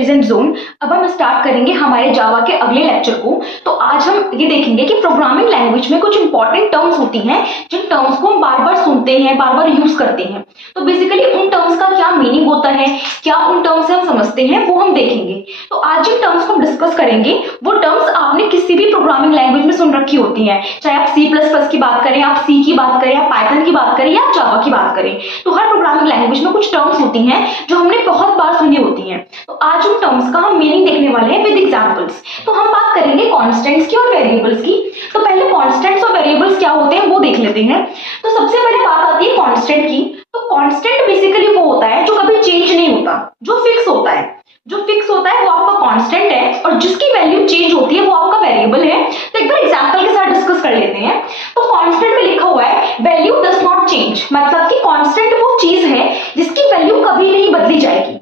Intelligent zone. अब हम start करेंगे हमारे जावा के अगले लेक्चर को। तो आज हम ये देखेंगे कि प्रोग्रामिंग लैंग्वेज में कुछ इंपॉर्टेंट टर्म्स होती हैं जिन टर्म्स को हम बार बार सुनते हैं, बार बार यूज करते हैं। तो बेसिकली उन टर्म्स का क्या मीनिंग होता है, क्या उन टर्म्स से हम समझते हैं, वो हम देखेंगे। तो आज जिन टर्म्स को हम डिस्कस करेंगे वो टर्म्स आपने किसी भी प्रोग्रामिंग लैंग्वेज में सुन रखी होती हैं, चाहे आप C++ की बात करें, आप सी की बात करें, आप पाइथन की बात करें या जावा की बात करें। तो हर प्रोग्रामिंग लैंग्वेज में कुछ टर्म्स होती हैं जो हमने बहुत बार सुनी होती हैं। तो आज उन टर्म्स का हम मीनिंग देखने वाले हैं विद एग्जांपल्स। तो हम बात करेंगे कांस्टेंट्स की और वेरिएबल्स की। तो पहले कांस्टेंट्स और वेरिएबल्स क्या होते हैं वो देख लेते हैं। तो सबसे पहले बात आती है कांस्टेंट की। तो कांस्टेंट बेसिकली वो होता है जो कभी चेंज नहीं होता, जो फिक्स होता है। जो फिक्स होता है वो आपका कांस्टेंट है और जिसकी वैल्यू चेंज होती है वो आपका वेरिएबल है। तो एक बार एग्जांपल के साथ डिस्कस कर लेते हैं। तो कांस्टेंट में लिखा हुआ है वैल्यू डज नॉट चेंज, मतलब कि कांस्टेंट वो चीज है जिसकी वैल्यू कभी नहीं बदली जाएगी।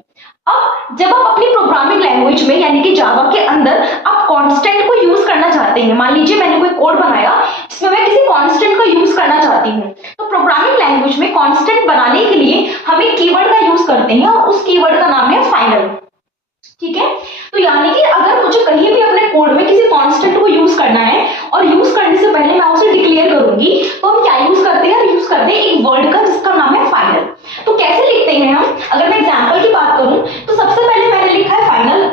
अब जब आप अपनी प्रोग्रामिंग लैंग्वेज में यानी कि जावा के अंदर आप कांस्टेंट को यूज करना चाहते हैं, मान लीजिए मैंने कोई कोड बनाया जिसमें मैं किसी कांस्टेंट को यूज करना चाहती हूँ, तो प्रोग्रामिंग लैंग्वेज में कांस्टेंट बनाने के लिए हम एक कीवर्ड का यूज करते हैं और उस कीवर्ड का नाम है फाइनल। ठीक है, तो यानी कि अगर मुझे कहीं भी अपने कोड में किसी कांस्टेंट को यूज करना है और यूज करने से पहले मैं उसे डिक्लेयर करूंगी, तो हम क्या यूज करते हैं, यूज करते हैं एक वर्ड का जिसका नाम है फाइनल। तो कैसे लिखते हैं हम, अगर मैं एग्जांपल की बात करूं तो सबसे पहले मैंने लिखा है फाइनल।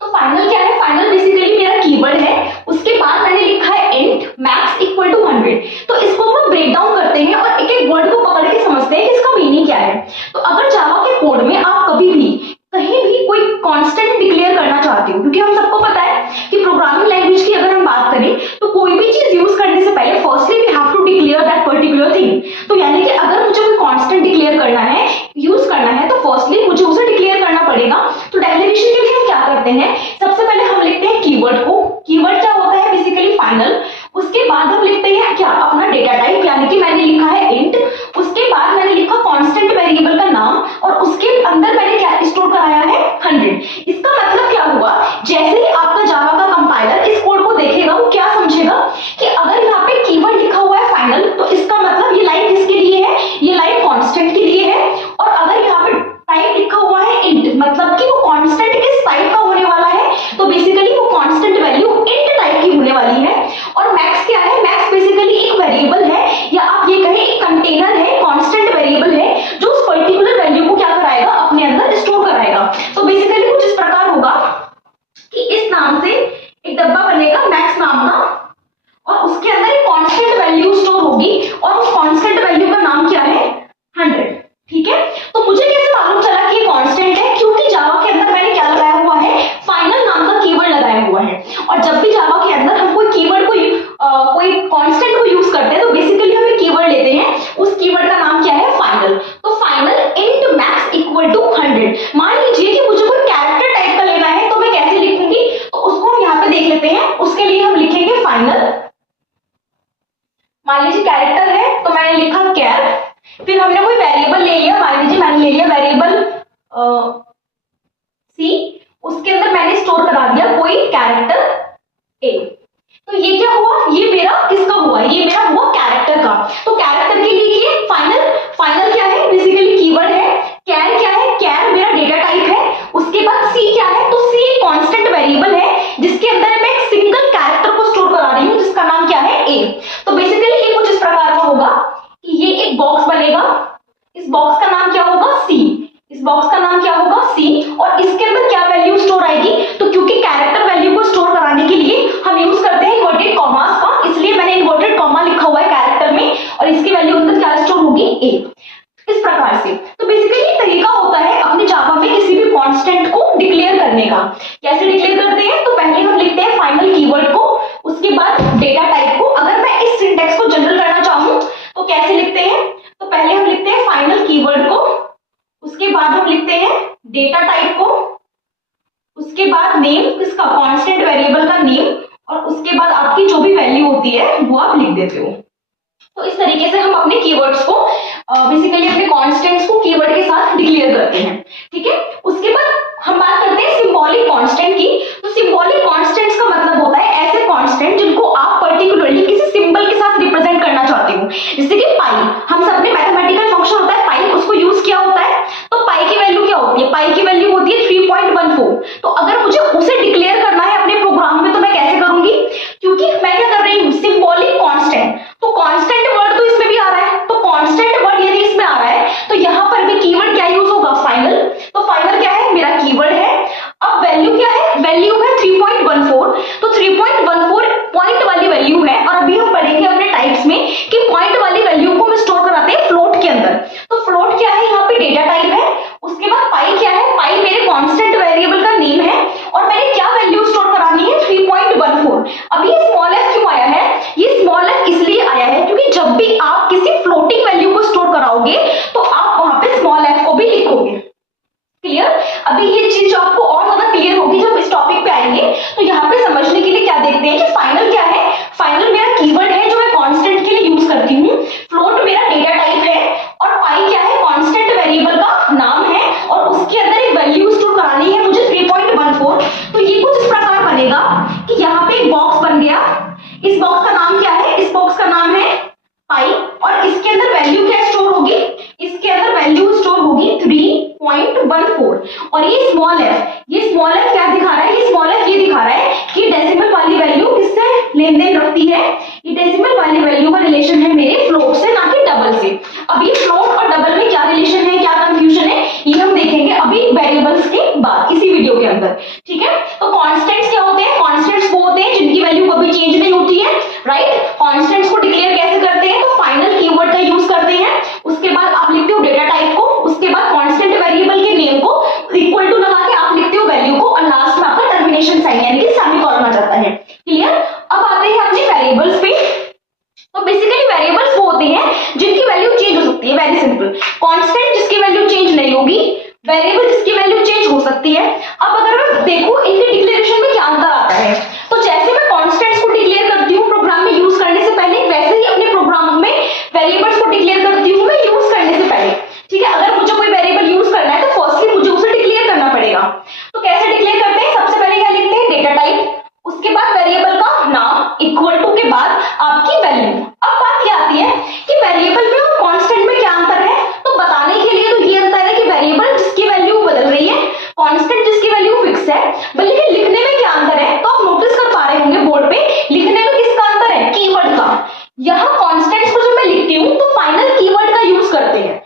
तो फाइनल क्या है, फाइनल बेसिकली मेरा कीवर्ड है। उसके बाद मैंने लिखा है इंट मैक्स इक्वल टू 100। तो इसको हम ब्रेक डाउन करते हैं और एक एक वर्ड को पकड़ के समझते हैं कि इसका मीनिंग क्या है। तो अगर जावा के कोड में आप कभी भी कहीं भी कोई कांस्टेंट डिक्लेयर करना चाहते हो, क्योंकि हम सबको पता है कि प्रोग्रामिंग लैंग्वेज की अगर हम बात करें तो कोई भी चीज यूज करने से पहले firstly we have to declare that particular thing. तो यानी कि अगर मुझे कोई कांस्टेंट डिक्लेयर करना है, यूज करना है, तो फर्स्टली मुझे उसे डिक्लेयर करना पड़ेगा। तो डिक्लेरेशन के लिए हम क्या करते हैं, सबसे पहले हम लिखते हैं कीवर्ड को। कीवर्ड क्या होता है, बेसिकली फाइनल। उसके बाद हम लिखते हैं क्या, अपना डेटा टाइप, यानी कि मैंने लिखा है इंट। उसके बाद मैंने लिखा कांस्टेंट वेरिएबल का नाम और उसके अंदर मैंने क्या स्टोर कराया है, 100। इसका मतलब क्या हुआ, जैसे ही आपका जावा का कंपाइलर इस कोड को देखेगा वो क्या समझेगा कि अगर यहाँ पे कीवर्ड लिखा हुआ है फाइनल, तो इसका मतलब ये लाइन किसके लिए है, ये लाइन कांस्टेंट के लिए है। और अगर यहाँ पे टाइप लिखा हुआ है इंट, मतलब कि वो कांस्टेंट किस टाइप का होने वाला है, तो बेसिकली वो कांस्टेंट वैल्यू इंट टाइप की होने वाली है। और मैक्स क्या है, मैक्स बेसिकली एक वेरिएबल है या आप ये कहें एक कंटेनर है, कांस्टेंट वेरिएबल है जो उस पर्टिकुलर वैल्यू को क्या कराएगा, अपने अंदर स्टोर कराएगा। तो बेसिकली कुछ इस प्रकार होगा कि इस नाम से एक डब्बा बनेगा मैक्स नाम का और उसके अंदर एक कांस्टेंट वैल्यू स्टोर होगी और उस कांस्टेंट वैल्यू का नाम क्या है, 100। ठीक है, तो मुझे कैसे मालूम चला कि ये कांस्टेंट है, क्योंकि जावा के अंदर मैंने क्या लगाया हुआ है, फाइनल नाम का कीवर्ड लगाया हुआ है। और जब भी जावा के अंदर हम कोई कीवर्ड को कोई कांस्टेंट को यूज करते हैं तो बेसिकली हम एक कीवर्ड लेते हैं, उस कीवर्ड का नाम क्या है, फाइनल। तो final int max equal to 100। मान लीजिए कि मुझे कोई कैरेक्टर टाइप का लेना है तो मैं कैसे लिखूंगी, तो उसको हम यहाँ पे देख लेते हैं। उसके लिए हम लिखेंगे फाइनल, मान लीजिए कैरेक्टर है तो मैंने लिखा कैर। फिर हमने कोई वेरिएबल ले लिया, मान लीजिए मैंने ले लिया वेरिएबल सी, उसके अंदर मैंने स्टोर करा दिया कोई कैरेक्टर ए। तो ये क्या हुआ, ये मेरा किसका हुआ, ये मेरा हुआ कैरेक्टर का। तो कैरेक्टर के लिए फाइनल, फाइनल क्या है, बेसिकली कीवर्ड है। कैर क्या है, कैर मेरा डेटा टाइप है। उसके बाद सी क्या है, तो सी एक कांस्टेंट वेरिएबल है जिसके अंदर मैं एक सिंगल कैरेक्टर को स्टोर करा रही हूँ जिसका नाम क्या है, ए। तो बेसिकली ये कुछ इस प्रकार का होगा कि ये एक बॉक्स बनेगा, इस बॉक्स का नाम क्या होगा, सी। इस बॉक्स का नाम क्या होगा, सी। और इसके अंदर क्या वैल्यू स्टोर आएगी, तो क्योंकि कैरेक्टर वैल्यू को स्टोर कराने के लिए हम यूज करते हैं इन्वर्टेड कॉमास का, इसलिए मैंने इन्वर्टेड कॉमा लिखा हुआ है कैरेक्टर में और इसकी वैल्यू अंदर क्या स्टोर होगी, ए। इस प्रकार से। तो बेसिकली तरीका होता है अपने जावा में किसी भी कांस्टेंट को डिक्लेयर करने का। कैसे डिक्लेयर करते हैं, तो पहले हम लिखते हैं फाइनल कीवर्ड को, उसके बाद डेटा टाइप को। अगर मैं इस सिंटेक्स को जनरल करना चाहूं तो कैसे लिखते हैं, तो पहले हम लिखते हैं फाइनल कीवर्ड को, उसके बाद हम लिखते हैं डेटा टाइप को, उसके बाद नेम किसका, कांस्टेंट वेरिएबल का नेम, और उसके बाद आपकी जो भी वैल्यू होती है वो आप लिख देते हो। तो इस तरीके से हम अपने कीवर्ड्स को बेसिकली अपने कांस्टेंट्स को कीवर्ड के साथ डिक्लेयर करते हैं। ठीक है, उसके बाद हम बात करते हैं सिंबॉलिक कांस्टेंट की। तो सिंबॉलिक कांस्टेंट्स का मतलब होता है ऐसे कांस्टेंट जिनको आप पर्टिकुलरली किसी सिंबल के साथ रिप्रेजेंट करना चाहते हो। जैसे कि पाई, हम सब ने मैथमेटिकल फंक्शन होता है पाई, उसको यूज किया होता है। तो पाई की वैल्यू क्या होती है, पाई की वैल्यू होती है 3.14। जब भी आप किसी फ्लोटिंग वैल्यू को स्टोर कराओगे तो आप वहां पे स्मॉल f को भी लिखोगे। क्लियर? अभी ये चीज जो आपको और ज्यादा क्लियर होगी जब इस टॉपिक पे आएंगे। तो यहाँ पे समझने के लिए क्या देखते हैं कि फाइनल क्या है। फाइनल मेरा कीवर्ड है जो मैं कांस्टेंट के लिए यूज करती हूँ, फ्लोट मेरा डेटा टाइप है, और पाई क्या है, कांस्टेंट वेरिएबल का नाम है, और उसके अंदर एक वैल्यू स्टोर करानी है मुझे 3.14। तो ये कुछ इस प्रकार बनेगा कि यहाँ पे एक बॉक्स बन गया। इस बॉक्स का नाम क्या है, इस बॉक्स का नाम है पाई, और इसके अंदर वैल्यू क्या स्टोर होगी, इसके अंदर वैल्यू स्टोर होगी 3.14। और ये स्मॉल f क्या दिखा रहा है, ये स्मॉल f ये दिखा रहा है कि डेसिमल वाली वैल्यू किससे लेन देन रखती है, ये डेसिमल वाली वैल्यू का रिलेशन है मेरे फ्लोट से, ना कि डबल से। अब ये फ्लोट और डबल में क्या रिलेशन है, क्या कंफ्यूजन है, ये हम देखेंगे अभी वेरिएबल्स के बाद इसी वीडियो के अंदर। ठीक है, तो कांस्टेंट्स क्या होते हैं, कांस्टेंट्स वो होते हैं जिनकी वैल्यू कभी चेंज नहीं होती है, राइट। कांस्टेंट्स को डिक्लेयर कैसे करते हैं, तो फाइनल कीवर्ड का यूज करते हैं, उसके बाद आप लिखते हो डेटा टाइप को, उसके बाद कांस्टेंट वेरिएबल के नेम को इक्वल टू लगा के आप लिखते हो वैल्यू को, और लास्ट में आपका टर्मिनेशन साइन यानी कि सेमीकोलन आ जाता है। क्लियर? अब आते हैं अपने वेरिएबल्स पे। तो बेसिकली वेरिएबल्स वो होते हैं जिनकी वैल्यू चेंज हो सकती है, वेरी सिंपल। कांस्टेंट जिसकी वैल्यू चेंज नहीं होगी, वेरिएबल जिसकी वैल्यू चेंज हो सकती है। अब अगर मैं देखूं इनके डिक्लेरेशन में क्या अंतर आता है, तो जैसे मैं कांस्टेंट्स को डिक्लेयर करती हूँ प्रोग्राम में यूज करने से पहले, वैसे ही अपने प्रोग्राम में वेरिएबल्स को डिक्लेयर करती हूँ मैं यूज करने से पहले। ठीक है, अगर मुझे कोई वेरिएबल यूज करना है तो फर्स्टली मुझे उसे डिक्लेयर करना पड़ेगा। तो कैसे डिक्लेयर करते हैं, सबसे पहले क्या लिखते हैं, डेटा टाइप, उसके बाद वेरिएबल का नाम इक्वल टू के बाद आपकी वैल्यू। अब बात क्या आती है कि वेरिएबल में और कांस्टेंट में क्या अंतर है, तो बताने के लिए तो ये अंतर है कि वेरिएबल जिसकी वैल्यू बदल रही है, कांस्टेंट जिसकी वैल्यू फिक्स है। बल्कि लिखने में क्या अंतर है, तो आप नोटिस कर पा रहे होंगे बोर्ड पे, लिखने में किसका अंतर है, कीवर्ड का। यहाँ कांस्टेंट्स को जब मैं लिखती हूँ तो फाइनल कीवर्ड का यूज करते हैं।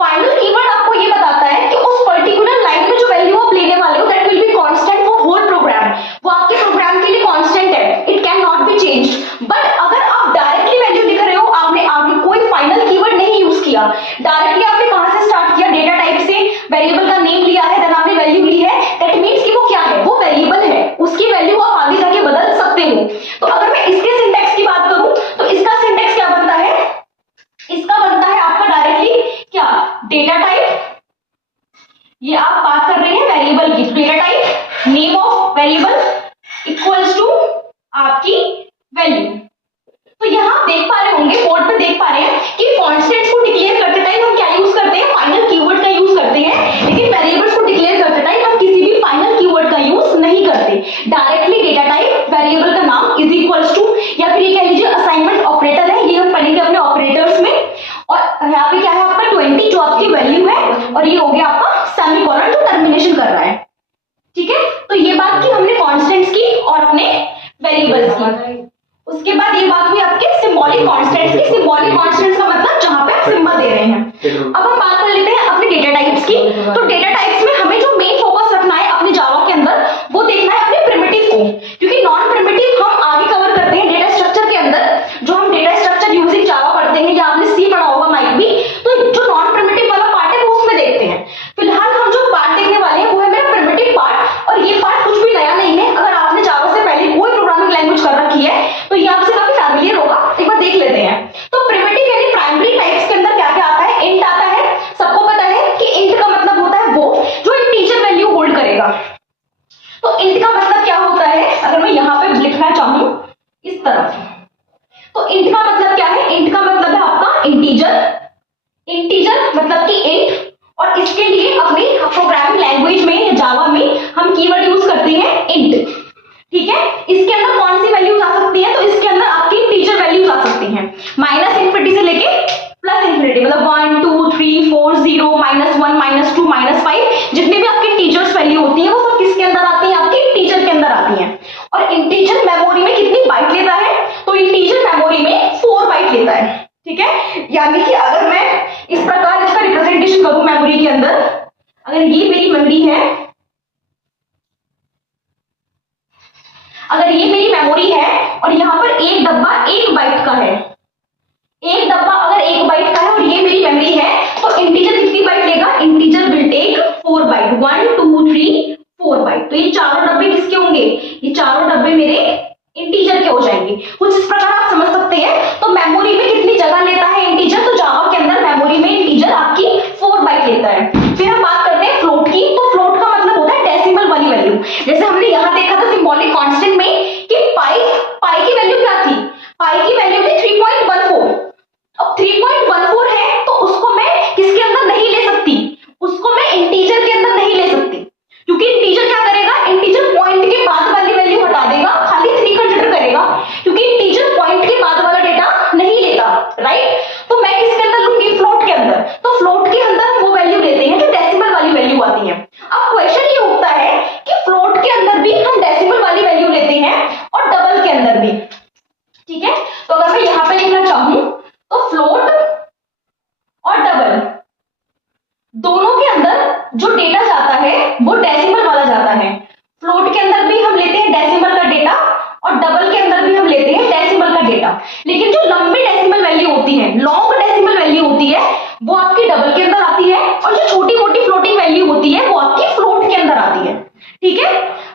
फाइनल कीवर्ड आपको ये बताता है कि उस पर्टिकुलर लाइन में जो वैल्यू आप लेने वाले हो that will be constant for whole program, वो आपके प्रोग्राम के लिए कांस्टेंट है, it can not be changed. But अगर आप डायरेक्टली वैल्यू लिख रहे हो, आपने आगे कोई फाइनल कीवर्ड नहीं यूज किया, डायरेक्टली आपने कहां से स्टार्ट किया, डेटा टाइप से, वेरिएबल का नेम लिया है, देन आपने वैल्यू ली है, दैट मींस कि वो क्या है, वो वेरिएबल है, उसकी वैल्यू आप आगे जाके बदल सकते हो। तो अगर मैं इसके सिंटैक्स की बात करूं तो इसका सिंटैक्स क्या बनता है, इसका बनता है आपका डायरेक्टली क्या, डेटा टाइप, ये आप बात कर रहे हैं वेरिएबल की, data type name of variable equals to आपकी वैल्यू। तो यहां देख पा रहे होंगे, बोर्ड पे देख पा रहे हैं कि कांस्टेंट्स को डिक्लेयर करते टाइम हम क्या यूज करते हैं, फाइनल कीवर्ड का यूज करते हैं, लेकिन वेरिएबल्स को डिक्लेयर करते टाइम हम किसी भी फाइनल कीवर्ड का यूज नहीं करते। डायरेक्टली डेटा टाइप, वेरिएबल का नाम इज इक्वल्स टू, या फिर ये कह लीजिए असाइनमेंट ऑपरेटर है, ये हम पढ़ेंगे अपने ऑपरेटर्स में। और यहाँ पे क्या है आपका 20 जो आपकी वैल्यू है, और ये हो गया आपका सेमीकोलन जो टर्मिनेशन कर रहा है। ठीक है, तो ये बात की हमने कांस्टेंट्स की और अपने वेरिएबल्स की। उसके बाद ये बात हुई आपके सिंबॉलिक कांस्टेंट्स की। सिंबॉलिक कांस्टेंट्स का मतलब जहां पे आप सिंबल दे रहे हैं। अब हम बात कर लेते हैं अपने डेटा टाइप्स की। तो डेटा टाइप्स में हमें जो मेन फोकस रखना है अपने जावा के अंदर, वो देखना है अपने प्रिमिटिव को, क्योंकि नॉन प्रिमिटिव हम आगे कवर करते हैं डेटा स्ट्रक्चर के अंदर। जो हम डेटा स्ट्रक्चर यूजिंग जावा पढ़ते हैं, या आपने सी पढ़ा होगा माइट भी, तो जो नॉन प्रिमिटिव वाला पार्ट है वो उसमें देखते हैं। फिलहाल हम जो पार्ट देखने वाले हैं वो है मेरा प्रिमिटिव पार्ट, और ये पार्ट कुछ भी नया नहीं है। अगर आपने जावा से पहले कोई प्रोग्रामिंग लैंग्वेज कर रखी है तो ये आपसे काफी फैमिलियर होगा, एक बार देख लेते हैं। तो प्रिमिटिव यानी प्राइमरी टाइप्स के अंदर क्या क्या आता है, इंट आता है। सबको पता है कि इंट का मतलब होता है वो जो इंटीजर वैल्यू होल्ड करेगा। तो इंट का मतलब क्या होता है, अगर मैं यहाँ पे लिखना चाहूं इस तरफ, तो इंट का मतलब क्या है, इंट का मतलब है आपका इंटीजर। इंटीजर मतलब कि इंट, और इसके लिए अपनी प्रोग्रामिंग लैंग्वेज में या जावा में हम कीवर्ड यूज करते हैं इंट। ठीक है, इसके अंदर कौन सी वैल्यूज आ सकती है, तो इसके अंदर आपकी इंटीजर वैल्यूज आ सकती हैं, माइनस इनफिनिटी से लेके प्लस इनफिनिटी, मतलब 1 2 3 4 0 -1 -2 -5, जितने भी आपके इंटीजर्स वैल्यू होती है वो सब किसके अंदर आती है, आपके इंटीजर के अंदर आती है। और इंटीजर मेमोरी में कितनी बाइट लेता है, तो इंटीजर मेमोरी में 4 बाइट लेता है। ठीक है, यानी कि अगर मैं इस प्रकार इसका रिप्रेजेंटेशन करूं मेमोरी के अंदर, अगर ये मेरी मेमोरी है, अगर ये मेरी मेमोरी है और यहाँ पर एक डब्बा 1 बाइट का है, एक डब्बा अगर 1 बाइट का है और ये मेरी मेमोरी है, तो इंटीजर कितनी बाइट लेगा, integer will take 4 byte, 1 2 3 4 byte. तो ये चारों डब्बे किसके होंगे, ये चारों डब्बे मेरे इंटीजर के हो जाएंगे। कुछ इस प्रकार आप समझ सकते हैं। तो मेमोरी में कितनी जगह पाई की वैल्यू थी 3.14। अब 3.14 है तो उसको मैं किसके अंदर नहीं ले सकती, उसको मैं इंटीजर के अंदर नहीं ले सकती, क्योंकि इंटीजर क्या करेगा, इंटीजर पॉइंट के बाद वाली वैल्यू हटा देगा, खाली 3 कंसीडर करेगा, क्योंकि इंटीजर पॉइंट के बाद वाला डेटा नहीं लेता, राइट। तो मैं किसके अंदर लूंगी, फ्लोट के अंदर। तो फ्लोट के अंदर वो वैल्यू लेते हैं जो डेसिमल वाली वैल्यू आती है। अब क्वेश्चन ये उठता है कि फ्लोट के अंदर भी हम डेसिमल वाली वैल्यू लेते हैं और डबल के अंदर भी, ठीक है। तो अगर मैं यहां पे लिखना चाहूं तो फ्लोट और डबल दोनों के अंदर जो डेटा जाता है वो डेसिमल वाला जाता है। फ्लोट के अंदर भी हम लेते हैं डेसिमल का डेटा और डबल के अंदर भी हम लेते हैं डेसिमल का डेटा, लेकिन जो लंबी डेसिमल वैल्यू होती है, लॉन्ग डेसिमल वैल्यू होती है, वो आपकी डबल के अंदर आती है, और जो छोटी मोटी फ्लोटिंग वैल्यू होती है वो आपकी फ्लोट के अंदर आती है, ठीक है।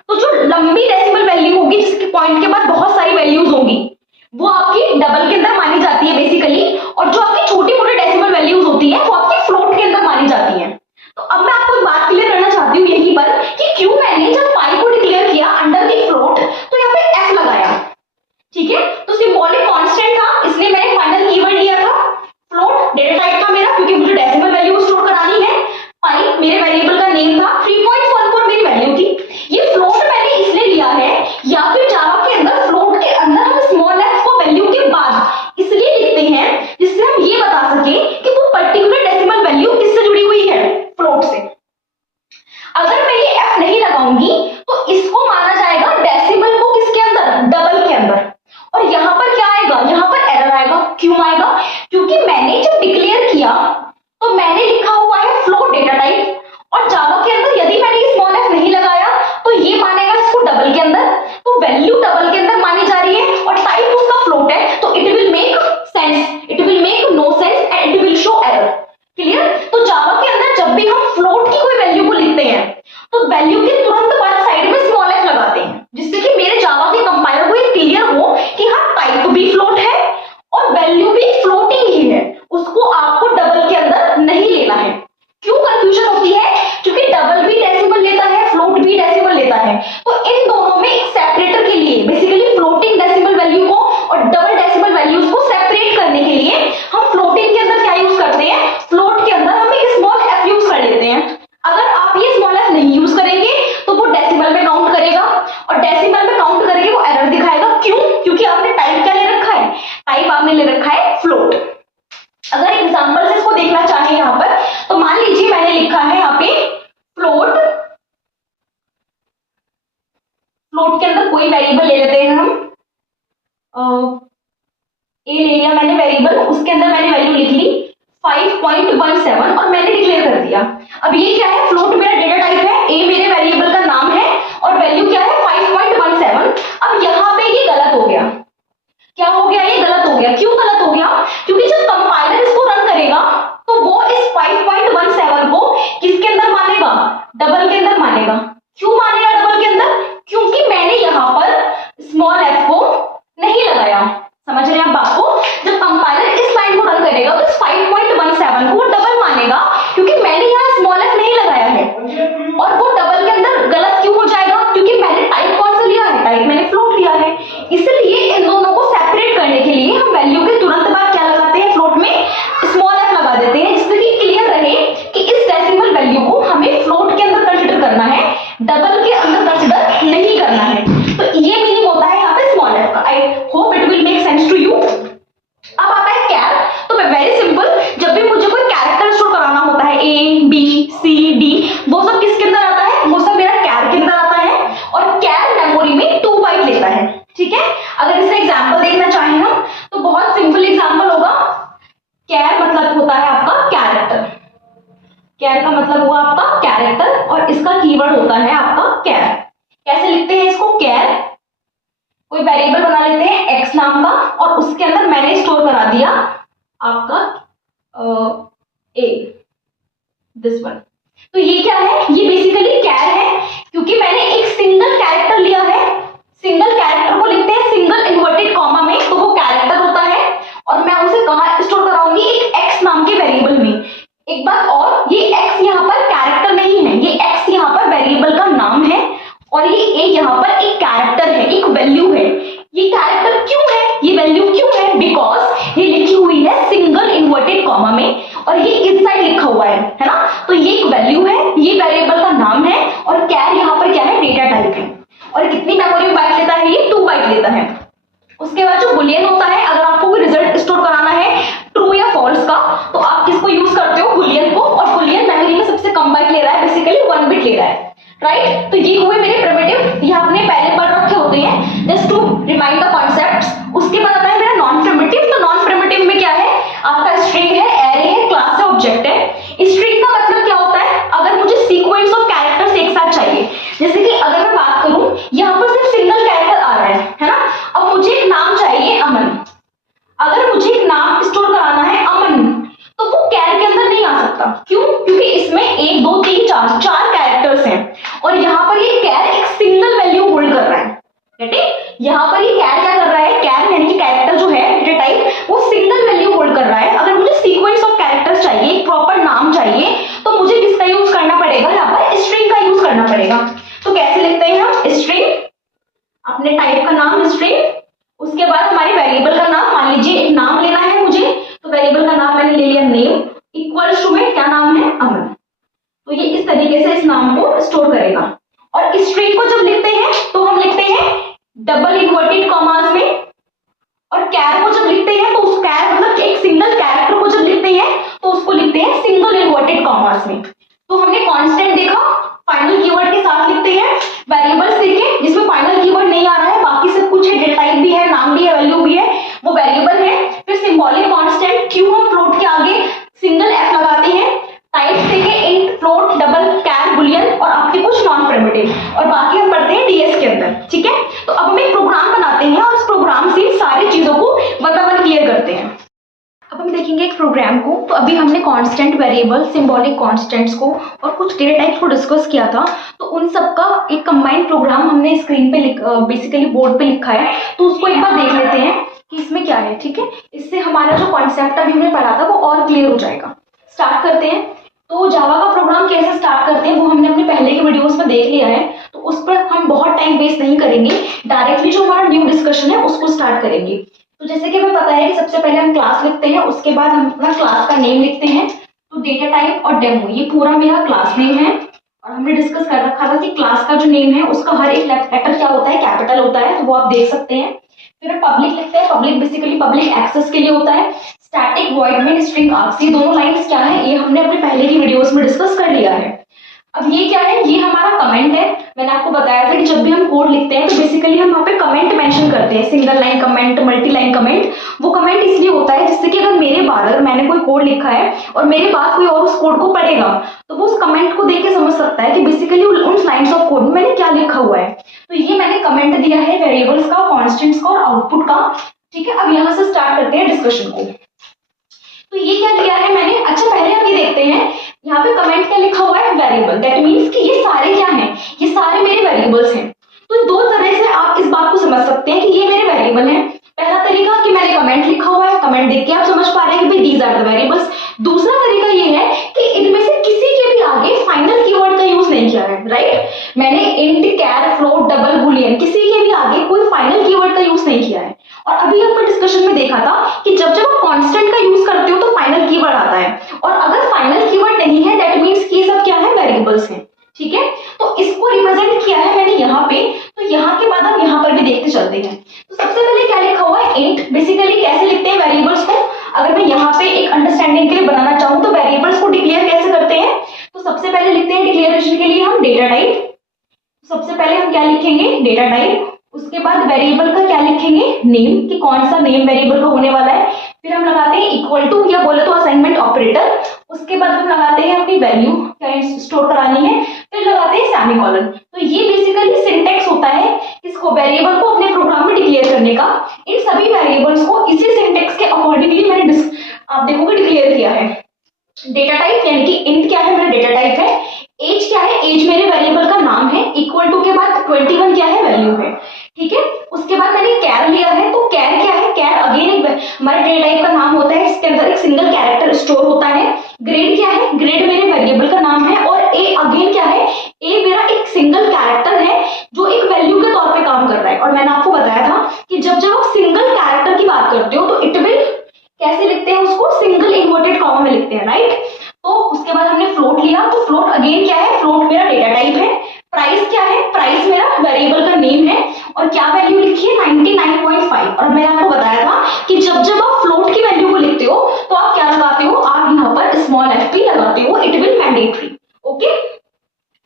तो जो लंबी डेसिमल वैल्यू होगी जिसके पॉइंट के बाद बहुत सारी वैल्यूज होंगी, वो आपकी डबल के अंदर मानी जाती है बेसिकली, और जो आपकी छोटी मोटी डेसिमल वैल्यूज होती है वो आपकी फ्लोट के अंदर मानी जाती है। तो अब मैं आपको एक बात क्लियर करना चाहती हूँ यहीं पर कि क्यों मैंने जब पाई को डिक्लेयर किया अंडर द फ्लोट तो यहाँ पे एफ लगाया, ठीक है। तो सिंबॉलिक कांस्टेंट था, इसलिए मैंने फाइनल कीवर्ड लिया था फ्लोट, डेटा टाइप था मेरा क्योंकि मुझे डेसिमल वैल्यू स्टोर करानी है। पाई मेरे वेरिएबल का नेम था, 3.14 मेरी वैल्यू थी। ये फ्लोट मैंने इसलिए लिया है, या फिर जावा के अंदर फ्लोट के अंदर हम स्मॉल एफ को वैल्यू के बाद इसलिए लिखते हैं जिससे हम ये बता सके कि वो पर्टिकुलर डेसिमल वैल्यू किससे जुड़ी हुई है, फ्लोट से। अगर मैं ये एफ नहीं लगाऊंगी तो इसको माना जाएगा डेसिमल को किसके अंदर, डबल के अंदर, और यहां पर क्या आएगा, यहां पर एरर आएगा। क्यों आएगा, क्योंकि मैंने जब डिक्लेयर किया तो मैंने लिखा हुआ है फ्लोट डेटा टाइप, और जावा के अंदर यदि मैंने स्मॉल एफ नहीं लगाया तो ये मानेगा इसको डबल के अंदर, तो वैल्यू डबल के अंदर मानी जा रही है और टाइप उसका फ्लोट है, तो it will make sense, it will make no sense and it will show error. Clear. तो जावा के अंदर जब भी हम फ्लोट की कोई वैल्यू को लिखते हैं तो वैल्यू के तुरंत बाद साइड में स्मॉल एफ लगाते हैं, जिससे कि मेरे जावा के कंपाइलर को ये क्लियर हो कि हाँ टाइप भी फ्लोट है और वैल्यू भी फ्लोटिंग ही है, उसको आपको डबल के अंदर नहीं लेना है। क्यों कंफ्यूजन होती है, क्योंकि डबल भी डेसिमल लेता है, फ्लोट भी डेसिमल लेता है, तो इन दोनों में एक सेपरेटर के लिए बेसिकली फ्लोटिंग डेसिमल वैल्यू को और डबल डेसिमल वैल्यूज को सेपरेट करने के लिए हम फ्लोटिंग के अंदर क्या यूज करते हैं, फ्लोट के अंदर हम एक स्मॉल एफ यूज कर लेते हैं। अगर आप ये स्मॉल एफ नहीं यूज करेंगे तो वो डेसिमल में काउंट करेगा, और डेसिमल में काउंट करके वो एरर दिखाएगा। क्यों, क्योंकि आपने टाइप क्या ले रखा है, टाइप आपने ले रखा है फ्लोट। अगर एग्जांपल से इसको देखना चाहें यहाँ पर, तो मान लीजिए मैंने लिखा है यहाँ पे फ्लोट, फ्लोट के अंदर कोई वेरिएबल ले लेते हैं हम, ए ले लिया मैंने वेरिएबल, उसके अंदर मैंने वैल्यू लिख ली 5.17 और मैंने डिक्लेयर कर दिया। अब ये क्या है, फ्लोट मेरा डेटा टाइप है, ए मेरे वेरिएबल का नाम है और वैल्यू क्या है 5.17। अब यहाँ पे ये गलत हो गया, क्या हो गया, ये गलत हो गया। क्यों गलत हो गया, क्योंकि जब कंपाइलर इसको रन करेगा तो वो इस 5.17 को किसके अंदर मानेगा, डबल के अंदर मानेगा। क्यों मानेगा डबल के अंदर, क्योंकि मैंने यहाँ पर स्मॉल एफ को नहीं लगाया। समझ रहे हैं आप बात को, जब कंपाइलर इस लाइन को रन करेगा तो इस 5.17 को वो डबल मानेगा, क्योंकि मैंने यहाँ स्मॉल एफ नहीं लगाया है, और वो डबल के अंदर गलत क्यों हो जाएगा, क्योंकि मैंने टाइप कौन सा लिया है, टाइप मैंने फ्लोट लिया है। इसलिए इन दोनों को सेपरेट करने के लिए हम वैल्यू के तुरंत बाद क्या लगाते हैं, फ्लोट में स्मॉल एफ लगा देते हैं, जिससे कि क्लियर रहे कि इस डेसिमल वैल्यू को हमें फ्लोट के अंदर कंसीडर करना है, डबल के अंदर कंसीडर नहीं करना है। तो ये मीनिंग होता है यहाँ पे स्मॉल एफ का। I hope it will make sense to you. अब आता है कैर, तो वेरी सिंपल, जब भी मुझे कोई कैरेक्टर स्टोर कराना होता है, ए बी सी डी, वो सब किसके अंदर आता है, वो सब मेरा कैर के अंदर आता है, और कैर मेमोरी में 2 बाइट लेता है, ठीक है। अगर इसका एग्जांपल देखना चाहें हम तो बहुत सिंपल एग्जांपल होगा, कैर मतलब होता है आपका कैरेक्टर, कैर का मतलब हुआ आपका कैरेक्टर, और इसका कीवर्ड होता है आपका कैर। कैसे लिखते हैं इसको, कैर, कोई वेरिएबल बना लेते हैं x नाम का, और उसके अंदर मैंने स्टोर करा दिया आपका a, दिस वन। तो ये क्या है, ये बेसिकली कैर है, क्योंकि मैंने एक सिंगल कैरेक्टर लिया है, सिंगल कैरेक्टर को लिखते हैं सिंगल इन्वर्टेड कॉमा में, तो वो कैरेक्टर होता है, और मैं उसे कहाँ स्टोर कराऊंगी, एक x नाम के वेरिएबल में। एक बात और, ये x यहाँ पर कैरेक्टर नहीं है, ये x यहाँ पर वेरिएबल का नाम है, और ये a यहाँ पर एक कैरेक्टर है, एक वैल्यू है। ये कैरेक्टर क्यों है, ये वैल्यू क्यों इन्वर्टेड कॉमा में, और ये इस साइड लिखा हुआ है ना, तो ये एक वैल्यू है, ये वेरिएबल का नाम है, और कैर यहाँ पर क्या है, डेटा टाइप है। और कितनी मेमोरी बाइट लेता है, ये 2 बाइट लेता है। उसके बाद जो बुलियन होता है, अगर आपको कोई रिजल्ट स्टोर कराना है ट्रू या फॉल्स का, तो आप किसको यूज करते हो, बुलियन को, और बुलियन मेमोरी में सबसे कम बाइट ले रहा है, बेसिकली 1 बिट ले रहा है, राइट। तो ये हुए मेरे प्रिमिटिव, ये आपने पहले पढ़ रखे होते हैं, just to remind the concepts. उसके बाद आता है मेरा नॉन प्रिमिटिव। तो नॉन प्रिमिटिव में क्या है, आपका स्ट्रिंग है, एरे है, क्लास है, ऑब्जेक्ट है। स्ट्रिंग का मतलब क्या होता है, अगर मुझे सीक्वेंस ऑफ कैरेक्टर्स एक साथ चाहिए, जैसे कि अगर मैं बात करूं, यहाँ पर सिर्फ सिंगल कैरेक्टर आ रहा है ना, अब मुझे एक नाम चाहिए अमन, अगर मुझे एक नाम स्टोर कराना है अमन, तो वो कैर के अंदर नहीं आ सकता। क्यों? क्योंकि इसमें 1 2 3 4 कैरेक्टर्स हैं, और यहाँ पर ये कैर एक सिंगल वैल्यू होल्ड कर रहा है। यहाँ पर ये कैर क्या कर रहा है, कैर यानी कि कैरेक्टर जो है डेटा टाइप, वो सिंगल वैल्यू होल्ड कर रहा है। अगर मुझे सीक्वेंस ऑफ कैरेक्टर्स चाहिए, एक प्रॉपर नाम चाहिए, तो मुझे किसका यूज करना पड़ेगा, यहाँ पर स्ट्रिंग का यूज करना पड़ेगा। तो कैसे लिखते हैं हम, स्ट्रिंग, अपने टाइप का नाम स्ट्रिंग, उसके बाद हमारे वेरिएबल का नाम, मान लीजिए एक नाम लेना है मुझे, तो वेरिएबल का नाम मैंने ले लिया नेम, इक्वल्स टू में क्या नाम है, अमन। तो ये इस तरीके से इस नाम को स्टोर करेगा। और स्ट्रिंग को जब लिखते हैं तो हम लिखते हैं डबल इन्वर्टेड कॉमास में, और कैर को जब लिखते हैं तो उस कैर मतलब एक सिंगल कैरेक्टर को जब लिखते हैं तो उसको लिखते हैं सिंगल इन्वर्टेड कॉमास में। तो हमने कांस्टेंट देखा, फाइनल कीवर्ड के साथ लिखते हैं। वेरिएबल्स देखे जिसमें फाइनल कीवर्ड नहीं आ रहा है, बाकी सब कुछ है, डेटा टाइप भी है, नाम भी है, वैल्यू भी है, वो वेरिएबल है। फिर सिंबॉलिक कांस्टेंट, क्यों हम फ्लोट के आगे सिंगल एफ लगाते हैं। टाइप्स देखे, इंट, फ्लोट, डबल, कैर, बुलियन, और आपके कुछ नॉन प्रिमिटिव, और बाकी हम पढ़ते हैं डीएस के अंदर, ठीक है। तो अब हम एक प्रोग्राम बनाते हैं और उस प्रोग्राम से सारी चीजों को वन बाय वन क्लियर करते हैं। अब हम देखेंगे एक प्रोग्राम को। तो अभी हमने कांस्टेंट, वेरिएबल, सिंबॉलिक कांस्टेंट्स को और कुछ डेटा टाइप्स को डिस्कस किया था, तो उन सब का एक कंबाइंड प्रोग्राम हमने स्क्रीन पे बेसिकली बोर्ड पे लिखा है। तो उसको एक बार देख लेते हैं कि इसमें क्या है, ठीक है। इससे हमारा जो कॉन्सेप्ट अभी हमने पढ़ा था वो और क्लियर हो जाएगा। स्टार्ट करते हैं। तो जावा का प्रोग्राम कैसे स्टार्ट करते हैं वो हमने अपने पहले के वीडियोस में देख लिया है, तो उस पर हम बहुत टाइम वेस्ट नहीं करेंगे, डायरेक्टली जो हमारा न्यू डिस्कशन है उसको स्टार्ट करेंगे। तो जैसे कि हमें पता है कि सबसे पहले हम क्लास लिखते हैं, उसके बाद हम अपना क्लास का नेम लिखते हैं। तो डेटा टाइप और डेमो, ये पूरा मेरा क्लास नेम है, और हमने डिस्कस कर रखा था कि क्लास का जो नेम है उसका हर एक लेटर क्या होता है, कैपिटल होता है, तो वो आप देख सकते हैं। फिर पब्लिक लिखते हैं, पब्लिक बेसिकली पब्लिक एक्सेस के लिए होता है। Static, void main, string args, ये दोनों लाइंस क्या है, ये हमने अपने पहले की वीडियोस में डिस्कस कर लिया है। अब ये क्या है, ये हमारा कमेंट है। मैंने आपको बताया था कि जब भी हम कोड लिखते हैं तो बेसिकली हम वहाँ पे कमेंट मेंशन करते हैं, single line comment, multi line comment. वो कमेंट इसलिए होता है जिससे कि अगर मेरे बाद, अगर मैंने कोई कोड लिखा है और मेरे बाद कोई और उस कोड को पढ़ेगा, तो वो उस कमेंट को देख के समझ सकता है कि बेसिकली उन लाइन्स ऑफ कोड में मैंने क्या लिखा हुआ है। तो ये मैंने कमेंट दिया है वेरिएबल्स का, कॉन्स्टेंट्स का और आउटपुट का, ठीक है। अब यहाँ से स्टार्ट करते हैं डिस्कशन को। तो ये क्या किया है मैंने, अच्छा पहले हम ये देखते हैं, यहाँ पे कमेंट क्या लिखा हुआ है, वेरिएबल। दैट मीन्स कि ये सारे क्या हैं, ये सारे मेरे वेरिएबल्स हैं। तो दो तरह से आप इस बात को समझ सकते हैं कि ये मेरे वेरिएबल हैं। पहला तरीका कि मैंने कमेंट लिखा हुआ है, कमेंट देख के आप समझ पा रहे हैं कि भाई दीज आर द वेरिएबल्स। दूसरा तरीका ये है कि इनमें से किसी के भी आगे फाइनल कीवर्ड का यूज नहीं किया है, राइट। मैंने इंट, कैर, फ्लोट, डबल, बुलियन, किसी के भी आगे कोई फाइनल कीवर्ड का यूज नहीं किया है। और अभी अपन डिस्कशन में देखा था कि जब जब आप कांस्टेंट का यूज करते हो तो फाइनल कीवर्ड आता है, और अगर फाइनल कीवर्ड नहीं है दैट मींस कि ये सब क्या है, वेरिएबल्स हैं, ठीक है। तो इसको रिप्रेजेंट किया है मैंने यहाँ पे। तो यहाँ के बाद हम यहाँ पर भी देखते चलते हैं। तो सबसे पहले क्या लिखा हुआ है, इंट। बेसिकली कैसे लिखते हैं वेरिएबल्स को, अगर मैं यहाँ पे एक अंडरस्टैंडिंग के लिए बनाना चाहूँ तो वेरिएबल्स को डिक्लेयर कैसे करते हैं। तो सबसे पहले लिखते हैं डिक्लेरेशन के लिए हम डेटा टाइप। सबसे पहले हम क्या लिखेंगे, डेटा टाइप। उसके बाद वेरिएबल का क्या लिखेंगे, नेम, कि कौन सा नेम वेरिएबल का होने वाला है। फिर हम लगाते हैं इक्वल टू या बोले तो असाइनमेंट ऑपरेटर। उसके बाद हम लगाते हैं अपनी वैल्यू क्या स्टोर करानी है, फिर लगाते हैं सेमीकोलन। तो ये बेसिकली सिंटैक्स होता है इसको, वेरिएबल को अपने प्रोग्राम में डिक्लेयर करने का। इन सभी वेरिएबल्स को इसी सिंटैक्स के अकॉर्डिंगली मैंने आप देखोगे डिक्लेयर किया है। डेटा टाइप यानी कि इंट क्या है, मेरा डेटा टाइप है। एज क्या है, एज मेरे वेरिएबल का नाम है। इक्वल टू के बाद 21 क्या है, वैल्यू है, ठीक है। उसके बाद मैंने कैर लिया है। तो कैर क्या है, कैर अगेन एक हमारे डेटा टाइप का नाम होता है, इसके अंदर एक सिंगल कैरेक्टर स्टोर होता है। ग्रेड क्या है, ग्रेड मेरे वेरिएबल का नाम है। और ए अगेन क्या है, ए मेरा एक सिंगल कैरेक्टर है जो एक वैल्यू के तौर पे काम कर रहा है। और मैंने आपको बताया था कि जब जब आप सिंगल कैरेक्टर की बात करते हो तो इट विल कैसे लिखते हैं उसको, सिंगल इन्वर्टेड लिखते हैं, राइट। तो उसके बाद हमने फ्लोट लिया, तो फ्लोट अगेन क्या है, फ्लोट मेरा डेटा टाइप है। प्राइस क्या है, प्राइस मेरा वेरिएबल का नेम है और क्या वैल्यू लिखी है 99.5। और मैंने आपको बताया था कि जब जब आप फ्लोट की वैल्यू को लिखते हो तो आप क्या लगाते हो, आप यहाँ पर स्मॉल fp लगाते हो, इट विल मैंडेटरी, ओके।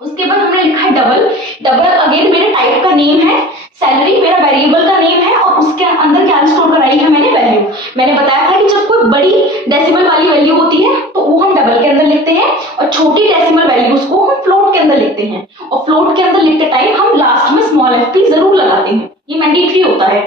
उसके बाद हमने लिखा है डबल। डबल अगेन मेरे टाइप का नेम है, सैलरी मेरा वेरिएबल का नेम है और उसके अंदर क्या स्टोर कराई है मैंने, वैल्यू। मैंने बताया था कि जब कोई बड़ी डेसिमल वाली वैल्यू होती है तो वो हम डबल के अंदर लिखते हैं और छोटी डेसिमल वैल्यूज को हम फ्लोट के अंदर लिखते हैं, और फ्लोट के अंदर लिखते टाइम हम लास्ट में स्मॉल fp जरूर लगाते हैं, ये मैंडेटरी होता है।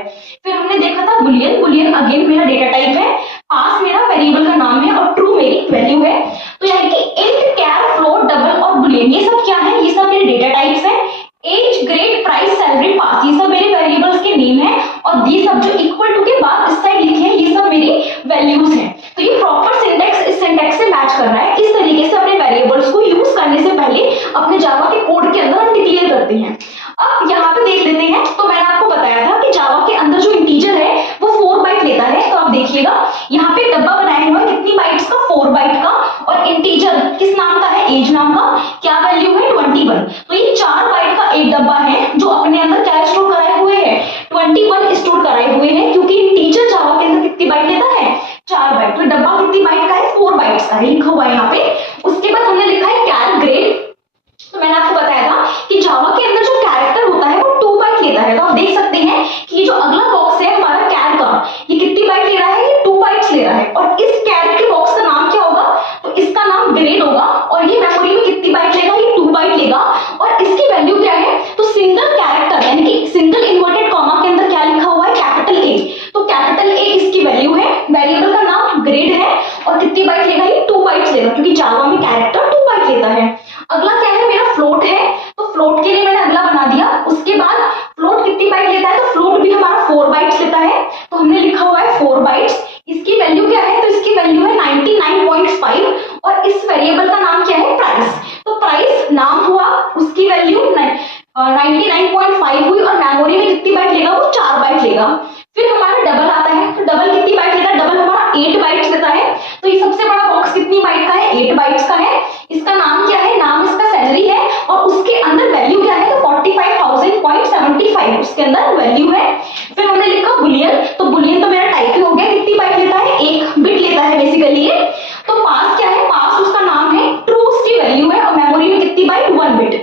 फिर हमने देखा था बुलियन। बुलियन अगेन मेरा डेटा टाइप है, पास मेरा वेरिएबल का नाम है और ट्रू मेरी वैल्यू है। तो यानी कि इंट, कैर, फ्लोट, डबल और बुलियन ये सब क्या है, ये सब मेरे डेटा टाइप्स हैं। एज, ग्रेड, प्राइस, सैलरी, पास ये सब मेरे वेरिएबल्स के नेम है और ये सब जो इक्वल टू के बाद इस साइड लिखे हैं ये सब मेरी वैल्यूज हैं। तो ये प्रॉपर सिंटैक्स इस सिंटैक्स से मैच कर रहा है। इस तरीके से अपने वेरिएबल्स को यूज करने से पहले अपने जावा के कोड के अंदर हम डिक्लेयर करते हैं। अब यहाँ पे देख लेते हैं, तो मैंने आपको बताया था कि जावा के अंदर जो इंटीजर है वो 4 बाइट लेता है। तो आप देखिएगा यहाँ पे डब्बा बनाया हुआ है कितनी बाइट्स का, 4 बाइट का, और इंटीजर किस नाम का है, एज नाम का, क्या वैल्यू है 21। तो ये 4 बाइट का एक डब्बा है जो अपने अंदर क्या स्टोर कराए हुए हैं, 21 स्टोर कराए हुए हैं, क्योंकि इंटीजर जावा के अंदर कितनी बाइट लेता है, 4 बाइट। तो डब्बा कितनी बाइट का है, 4 बाइट्स का है, लिखा हुआ है यहाँ पे। उसके बाद हमने लिखा है कैर, ग्रेड। तो मैंने आपको बताया था कि जावा के अंदर जो कैरेक्टर होता है वो 2 बाइट लेता है। तो आप देख सकते हैं कि ये जो अगला बॉक्स है हमारा कैर का, ये कितनी बाइट ले रहा है, ये 2 बाइट्स ले रहा है। और इस कैर के बॉक्स का नाम क्या होगा, तो इसका नाम ग्रेड होगा और ये मेमोरी में कितनी बाइट लेगा, ये 2 बाइट लेगा। और इसकी वैल्यू क्या है, तो सिंगल कैरेक्टर यानी कि सिंगल इन्वर्टेड कॉमा के अंदर क्या लिखा हुआ है, कैपिटल ए। तो कैपिटल ए इसकी वैल्यू है, वेरिएबल का नाम ग्रेड है और कितनी बाइट लेगा, ये 2 बाइट्स लेगा, क्योंकि जावा में कैरेक्टर 2 बाइट लेता है। अगला क्या है मेरा, फ्लोट है। तो फ्लोट के लिए मैंने अगला बना दिया। उसके बाद फ्लोट कितनी बाइट लेता है, तो फ्लोट भी हमारा 4 बाइट्स लेता है। तो हमने लिखा हुआ है 4 बाइट्स। इसकी वैल्यू क्या है, तो इसकी वैल्यू है 99.5 और इस वेरिएबल का नाम क्या है, प्राइस। तो प्राइस नाम हुआ, उसकी वैल्यू 99.5 हुई और मेमोरी में कितनी बाइट लेगा, वो 4 बाइट लेगा। फिर हमारा डबल आता है। तो डबल कितनी बाइट लेता है, डबल हमारा 8 बाइट्स लेता है। तो ये सबसे बड़ा बॉक्स कितनी बाइट का है, 8 बाइट्स का है। इसका नाम क्या है, नाम इसका सैलरी है और उसके अंदर वैल्यू क्या है, तो 45,000.75 उसके अंदर वैल्यू है। फिर हमने लिखा बुलियन। तो बुलियन तो मेरा टाइप ही हो गया, कितनी बाइट लेता है, 1 बिट लेता है बेसिकली ये। तो पास क्या है, पास उसका नाम है, ट्रू उसकी वैल्यू है और मेमोरी में कितनी बाइट, 1 बिट।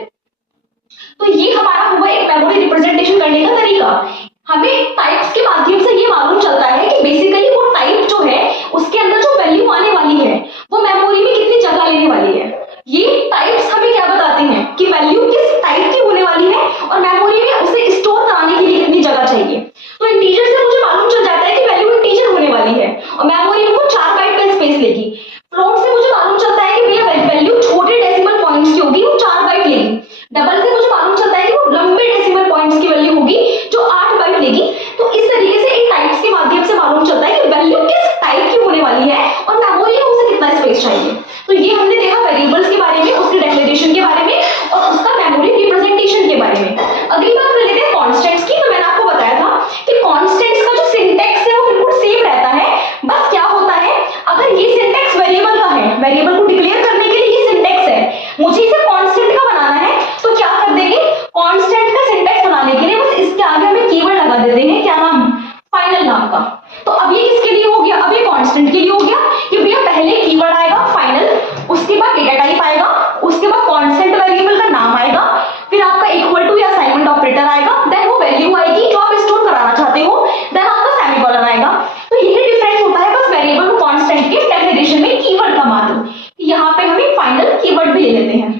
तो ये हमारा हुआ एक मेमोरी रिप्रेजेंटेशन करने का तरीका। हमें टाइप्स के माध्यम से ये मालूम चलता है कि बेसिकली वो टाइप जो है उसके अंदर जो वैल्यू आने वाली है वो मेमोरी में कितनी जगह लेने वाली है। ये टाइप्स हमें क्या बताते हैं कि वैल्यू किस टाइप की होने वाली है और मेमोरी में उसे स्टोर कराने के लिए कितनी जगह चाहिए। तो इंटीजर से मुझे मालूम चल जाता है कि वैल्यू इंटीजर होने वाली है और मेमोरी में वो 4 बाइट का स्पेस लेगी। फ्लोट से मुझे मालूम चलता है कि भैया वैल्यू छोटे डेसिमल पॉइंट्स की होगी, वो 4 बाइट लेगी। डबल से मुझे मालूम चलता है कि वो लंबे डेसिमल पॉइंट्स की वैल्यू होगी जो 8 बाइट लेगी। तो इस तरीके से इन टाइप्स के माध्यम से मालूम चलता है कि वैल्यू किस टाइप की होने वाली है और मेमोरी में उसे कितना स्पेस चाहिए। तो ये हमने देखा वेरिएबल्स के बारे में, उसके डेक्लेरेशन के बारे में और उसका मेमोरी रिप्रेजेंटेशन के बारे में। अगली बात कर लेते हैं कॉन्स्टेंट्स की। तो मैंने आपको बताया था कि कॉन्स्टेंट्स का जो सिंटैक्स है वो बिल्कुल सेम रहता है। बस क्या होता है, अगर ये सिंटैक्स वेरिएबल का है, वेरिएबल को डिक्लेयर करने के लिए ये सिंटैक्स है, मुझे इसे कांस्टेंट का बनाना है, तो क्या कर देंगे, कांस्टेंट का सिंटैक्स बनाने के लिए बस इसके आगे हमें कीवर्ड लगा देते हैं, क्या नाम, फाइनल नाम का। तो अब ये किसके लिए हो गया, अब ये कांस्टेंट के लिए हो गया कि भैया पहले कीवर्ड आएगा फाइनल, उसके बाद डेटा टाइप आएगा, उसके बाद कांस्टेंट वेरिएबल का नाम आएगा, फिर आपका इक्वल टू या असाइनमेंट ऑपरेटर आएगा, देन वो वैल्यू आएगी जो आप स्टोर कराना चाहते हो, देन आपका सेमीकोलन आएगा। तो यही डिफरेंस होता है बस वेरिएबल और कांस्टेंट के डेफिनेशन में कीवर्ड का मालूम। यहाँ पे हमें फाइनल कीवर्ड भी ले लेते हैं।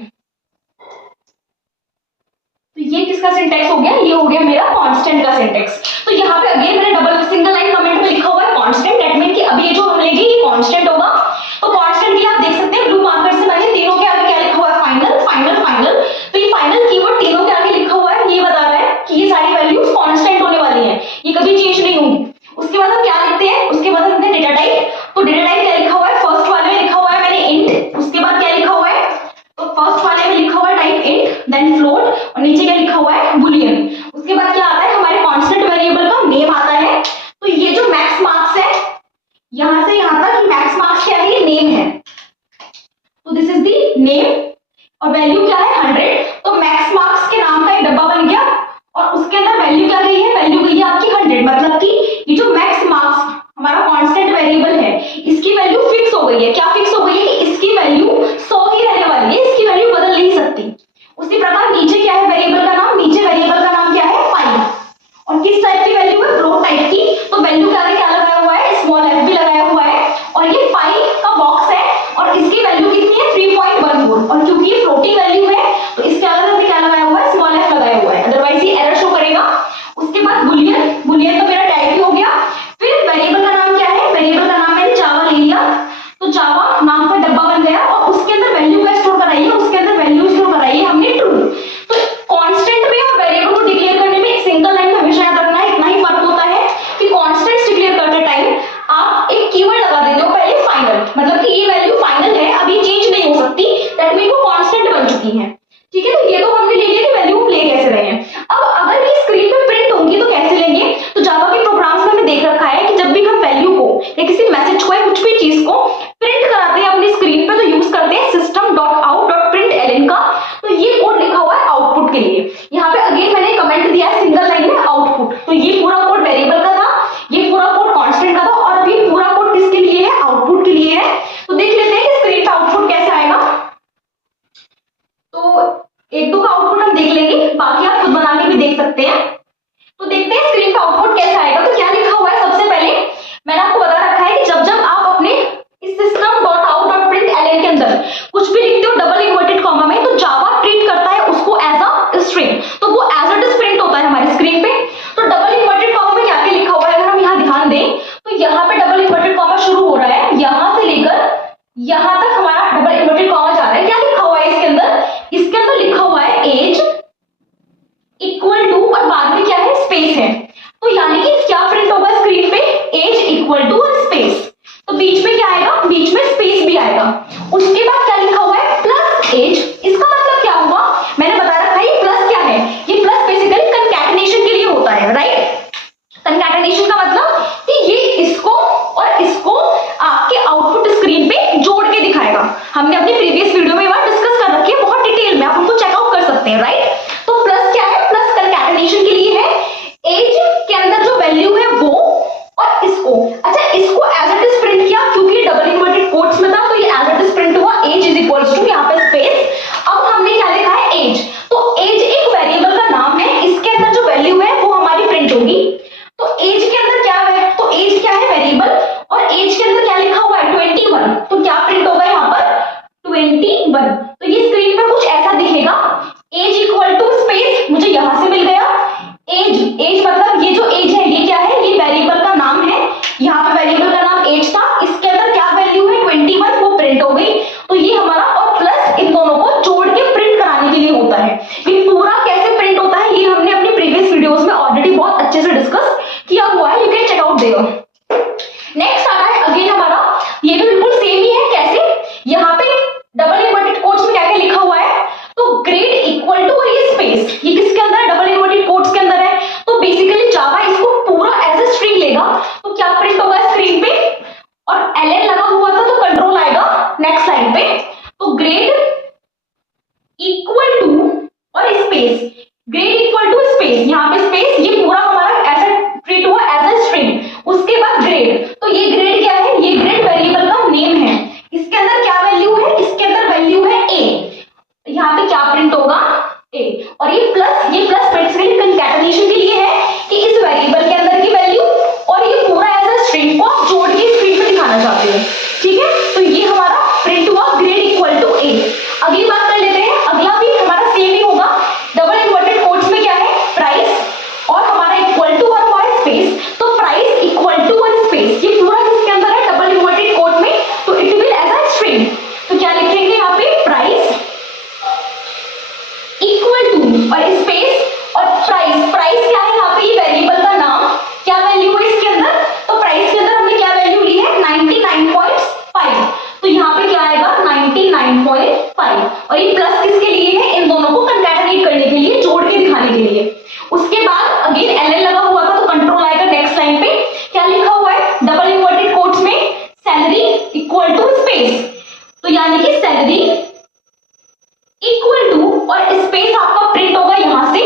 तो ये किसका सिंटैक्स हो गया, ये हो गया मेरा कांस्टेंट का सिंटैक्स। तो यहाँ पे अगेन मैंने डबल सिंगल लाइन कमेंट में लिखा हुआ है कांस्टेंट, दैट मीन कि अब ये जो हम लेंगे ये कांस्टेंट होगा। तो कांस्टेंट के लिए आप देख सकते हैं ब्लू मार्कर से मैंने तीनों के आगे क्या लिखा हुआ है, फाइनल फाइनल फाइनल। तो ये फाइनल कीवर्ड तीनों के आगे लिखा हुआ है, ये बता रहा है कि ये सारी वैल्यूज कांस्टेंट होने वाली है, ये कभी चेंज नहीं होंगी। उसके बाद हम क्या लिखते हैं, उसके बाद हमने डेटा टाइप। तो डेटा टाइप क्या लिखा हुआ है, फर्स्ट वाले में लिखा हुआ है मैंने इंट, उसके बाद क्या लिखा हुआ है, तो फर्स्ट वाले में लिखा हुआ है टाइप इंट, देन फ्लोट और नीचे क्या लिखा हुआ है, बुलियन। उसके बाद क्या आता है, हमारे कांस्टेंट वेरिएबल का नेम आता है। तो ये जो मैक्स मार्क्स है, यहां से यहां तक मैक्स मार्क्स क्या है, ये नेम है। यहाँ पे डबल इन्वर्टेड कॉमा शुरू हो रहा है, यहां से लेकर यहां तक हमारा डबल इन्वर्टेड कॉमा जा रहा है। क्या लिखा हुआ है इसके अंदर? इसके अंदर लिखा हुआ है एज इक्वल टू और बाद में क्या है? स्पेस है। तो यानी कि क्या प्रिंट होगा स्क्रीन पे? एज इक्वल टू और स्पेस। तो बीच में क्या आएगा? बीच में स्पेस भी आएगा। उसके बाद क्या लिखा हुआ है? Plus age. इसका मतलब क्या हुआ? मैंने बता रखा है ये प्लस क्या है। ये प्लस बेसिकली कंकैटिनेशन के लिए होता है, राइट? कंकैटिनेशन का मतलब कि ये इसको और इसको आपके आउटपुट स्क्रीन पे जोड़ के दिखाएगा। हमने अपनी प्रीवियस वीडियो में बात डिस्कस कर रखी है बहुत डिटेल में, आप उनको चेकआउट कर सकते हैं, राइट? तो प्लस क्या है? प्लस कंकैटिनेशन के लिए है। एज के अंदर जो वैल्यू है वो और इसको, अच्छा इसको एज इट इज प्रिंट किया क्योंकि डबल इन्वर्टेड कोट्स में था, तो ये एज इट इज प्रिंट हुआ एज इज इक्वल्स टू यहाँ पे स्पेस। अब हमने क्या लिखा है? एज। तो एज एक वेरिएबल का नाम है, इसके अंदर जो वैल्यू है वो हमारी प्रिंट होगी। तो एज के अंदर क्या है? तो एज क्या है? वेरिएबल। और एज के अंदर क्या लिखा हुआ है? 21। तो क्या प्रिंट होगा यहाँ पर? 21। तो ये स्क्रीन पर कुछ ऐसा दिखेगा, एज इक्वल टू स्पेस, मुझे यहां से मिल गया एज। एज मतलब ये जो एज है ये क्या है? ये वेरिएबल का नाम है। यहाँ पे वेरिएबल का नाम एज था, इसके अंदर क्या वैल्यू है? 21, वो प्रिंट हो गई। तो ये हमारा और प्लस इन दोनों को जोड़ के प्रिंट कराने के लिए होता है। ये पूरा कैसे प्रिंट होता है ये हमने अपनी प्रीवियस वीडियोस में ऑलरेडी बहुत अच्छे से डिस्कस किया हुआ है, you can check out there. Next आता है अगेन हमारा, ये भी बिल्कुल सेम ही है। कैसे? यहाँ पे डबल इन्वर्टेड कोट्स में क्या क्या लिखा हुआ है? तो ग्रेड इक्वल टू और ये स्पेस, ये किसके अंदर है? डबल इन्वर्टेड कोट्स के अंदर है। तो बेसिकली जावा इसको पूरा एज ए स्ट्रिंग लेगा, तो क्या प्रिंट होगा स्क्रीन पे? और ln लगा हुआ था तो कंट्रोल आएगा नेक्स्ट लाइन पे। तो ग्रेड इक्वल टू और space, grade equal to space, यहाँ पे स्पेस, ये पूरा हमारा ऐसा ट्रीट हुआ एज ए स्ट्रिंग। उसके बाद ग्रेड, तो ये ग्रेड क्या है? ये ग्रेड वेरिएबल का नेम है। इसके अंदर क्या वैल्यू है? इसके अंदर वैल्यू है ए। यहाँ पे क्या प्रिंट होगा? ए। और ये प्लस बेसिकली कंकैटिनेशन के लिए है कि इस वेरिएबल के अंदर की वैल्यू और ये पूरा एज अ स्ट्रिंग को आप जोड़ के स्क्रीन पे दिखाना चाहते हैं, ठीक है? तो ये हमारा प्रिंट हुआ ग्रेड इक्वल टू ए। अगली बात कर लेते हैं, अगला भी हमारा सेम ही होगा। डबल इन्वर्टेड कोट्स में क्या है? प्राइस और हमारा इक्वल टू और हमारा स्पेस। तो प्राइस इक्वल टू और स्पेस, ये पूरा किसके अंदर है? डबल इन्वर्टेड कोट में, तो it will as a string. तो क्या लिखेंगे यहाँ पे? प्राइस इक्वल टू और स्पेस और प्राइस। प्राइस क्या है यहाँ पे? ये वेरिएबल का नाम। क्या वैल्यू है इसके अंदर? तो प्राइस के अंदर हमने क्या वैल्यू ली है? 99.5। तो यहाँ पे क्या आएगा? 99.5। और ये प्लस किसके लिए है? इन दोनों को कंकैटिनेट करने के लिए, जोड़ के दिखाने के लिए। उसके बाद अगेन ln लगा हुआ था तो कंट्रोल आएगा नेक्स्ट लाइन पे। क्या लिखा हुआ है डबल इन्वर्टेड कोट्स में? Salary equal to space. तो यानी कि सैलरी इक्वल टू और स्पेस आपका प्रिंट होगा यहां से।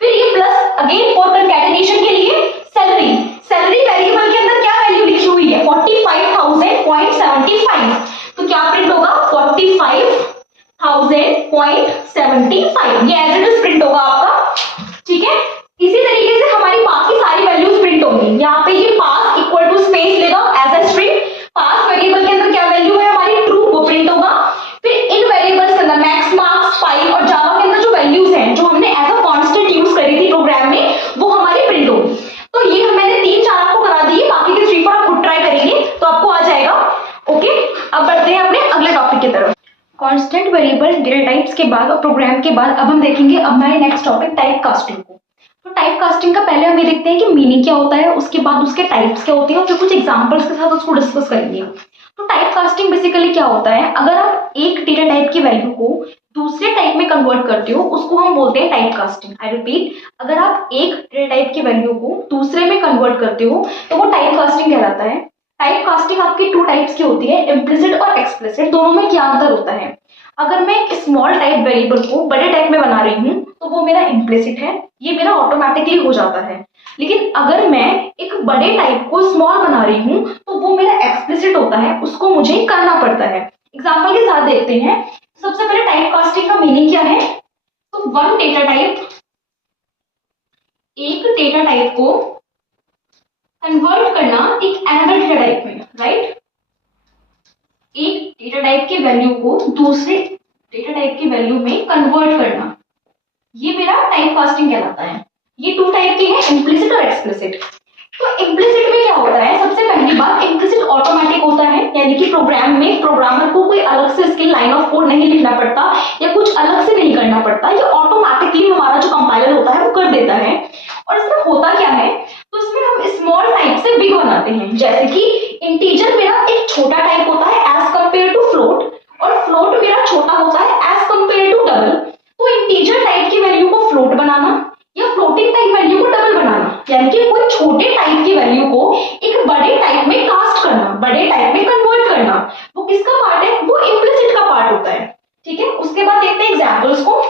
फिर ये प्लस अगेन फॉर कंकैटिनेशन के लिए सैलरी। सैलरी वेरिएबल के अंदर क्या वैल्यू लिखी हुई है? 45,000.75। तो क्या प्रिंट होगा? 45,000.75। ये एज इट इज प्रिंट होगा आपका, ठीक है? इसी तरीके से हमारी बाकी सारी वैल्यूज प्रिंट होंगी। यहाँ पे ये पास इक्वल टू स्पेस लेगा as a string. Pass variable के अंदर क्या वैल्यू है हमारी? ट्रू, वो प्रिंट होगा। फिर इन वेरिएबल्स के अंदर मैक्स, मार्क्स, फाइल और जावा के अंदर जो वैल्यूज हैं जो हमने एज अ कांस्टेंट यूज करी थी प्रोग्राम में, वो हमारी प्रिंट होगी। तो ये मैंने 3-4 आपको करा दिए, बाकी के 3-4 आप खुद ट्राई करेंगे तो आपको आ जाएगा। ओके, अब बढ़ते हैं अपने अगले टॉपिक की तरफ। कांस्टेंट वेरिएबल डेटा टाइप्स के बाद और प्रोग्राम के बाद अब हम देखेंगे अब हमारे नेक्स्ट टॉपिक टाइप कास्टिंग को। तो टाइप कास्टिंग का पहले हम ये देखते हैं कि मीनिंग क्या होता है, उसके बाद उसके टाइप्स क्या होते हैं और फिर कुछ एग्जांपल्स के साथ उसको डिस्कस करेंगे। तो टाइप कास्टिंग बेसिकली क्या होता है? अगर आप एक डेटा टाइप की वैल्यू को दूसरे टाइप में कन्वर्ट करते हो उसको हम बोलते हैं टाइप कास्टिंग। आई रिपीट, अगर आप एक डेटा टाइप की वैल्यू को दूसरे में कन्वर्ट करते हो तो वो टाइप कास्टिंग कहलाता है। टाइप कास्टिंग आपकी 2 टाइप्स की होती है, इम्प्लिसिट और एक्सप्लिसिट। दोनों में क्या अंतर होता है? अगर मैं एक स्मॉल टाइप वेरिएबल को बड़े टाइप में बना रही हूँ तो वो मेरा इम्प्लिसिट है, ये मेरा ऑटोमेटिकली हो जाता है। लेकिन अगर मैं एक बड़े टाइप को स्मॉल बना रही हूँ तो वो मेरा एक्सप्लिसिट होता है, उसको मुझे करना पड़ता है। एग्जाम्पल के साथ देखते हैं। सबसे पहले टाइप कास्टिंग का मीनिंग क्या है? तो वन डेटा टाइप, एक डेटा टाइप को कन्वर्ट करना एक अनदर डेटा टाइप में, राइट? एक डेटा टाइप की वैल्यू को दूसरे डेटा टाइप की वैल्यू में कन्वर्ट करना, ये मेरा टाइप कास्टिंग कहलाता है। ये 2 टाइप के हैं, इम्प्लिसिट और एक्सप्लिसिट। तो इम्प्लिसिट में क्या होता है, सबसे पहली बात इम्प्लिसिट ऑटोमेटिक होता है, यानी कि प्रोग्राम में प्रोग्रामर को कोई अलग से इसकी लाइन ऑफ कोड नहीं लिखना पड़ता या कुछ अलग से नहीं करना पड़ता, ये ऑटोमेटिकली हमारा जो कंपाइलर होता है वो कर देता है। और इसमें होता क्या है, तो इसमें हम स्मॉल टाइप से बिग बनाते हैं, जैसे कि इंटीजर मेरा एक छोटा टाइप होता है एज कंपेयर टू फ्लोट, और फ्लोट मेरा छोटा होता है एज कंपेयर टू डबल। तो इंटीजर टाइप की वैल्यू को फ्लोट बनाना या फ्लोटिंग टाइप वैल्यू को डबल बनाना, यानी कि कोई छोटे टाइप की वैल्यू को एक बड़े टाइप में कास्ट करना, बड़े टाइप में कन्वर्ट करना, वो किसका पार्ट है, वो इम्प्लिसिट का पार्ट होता है। ठीक है, उसके बाद देखते हैं एग्जाम्पल्स को।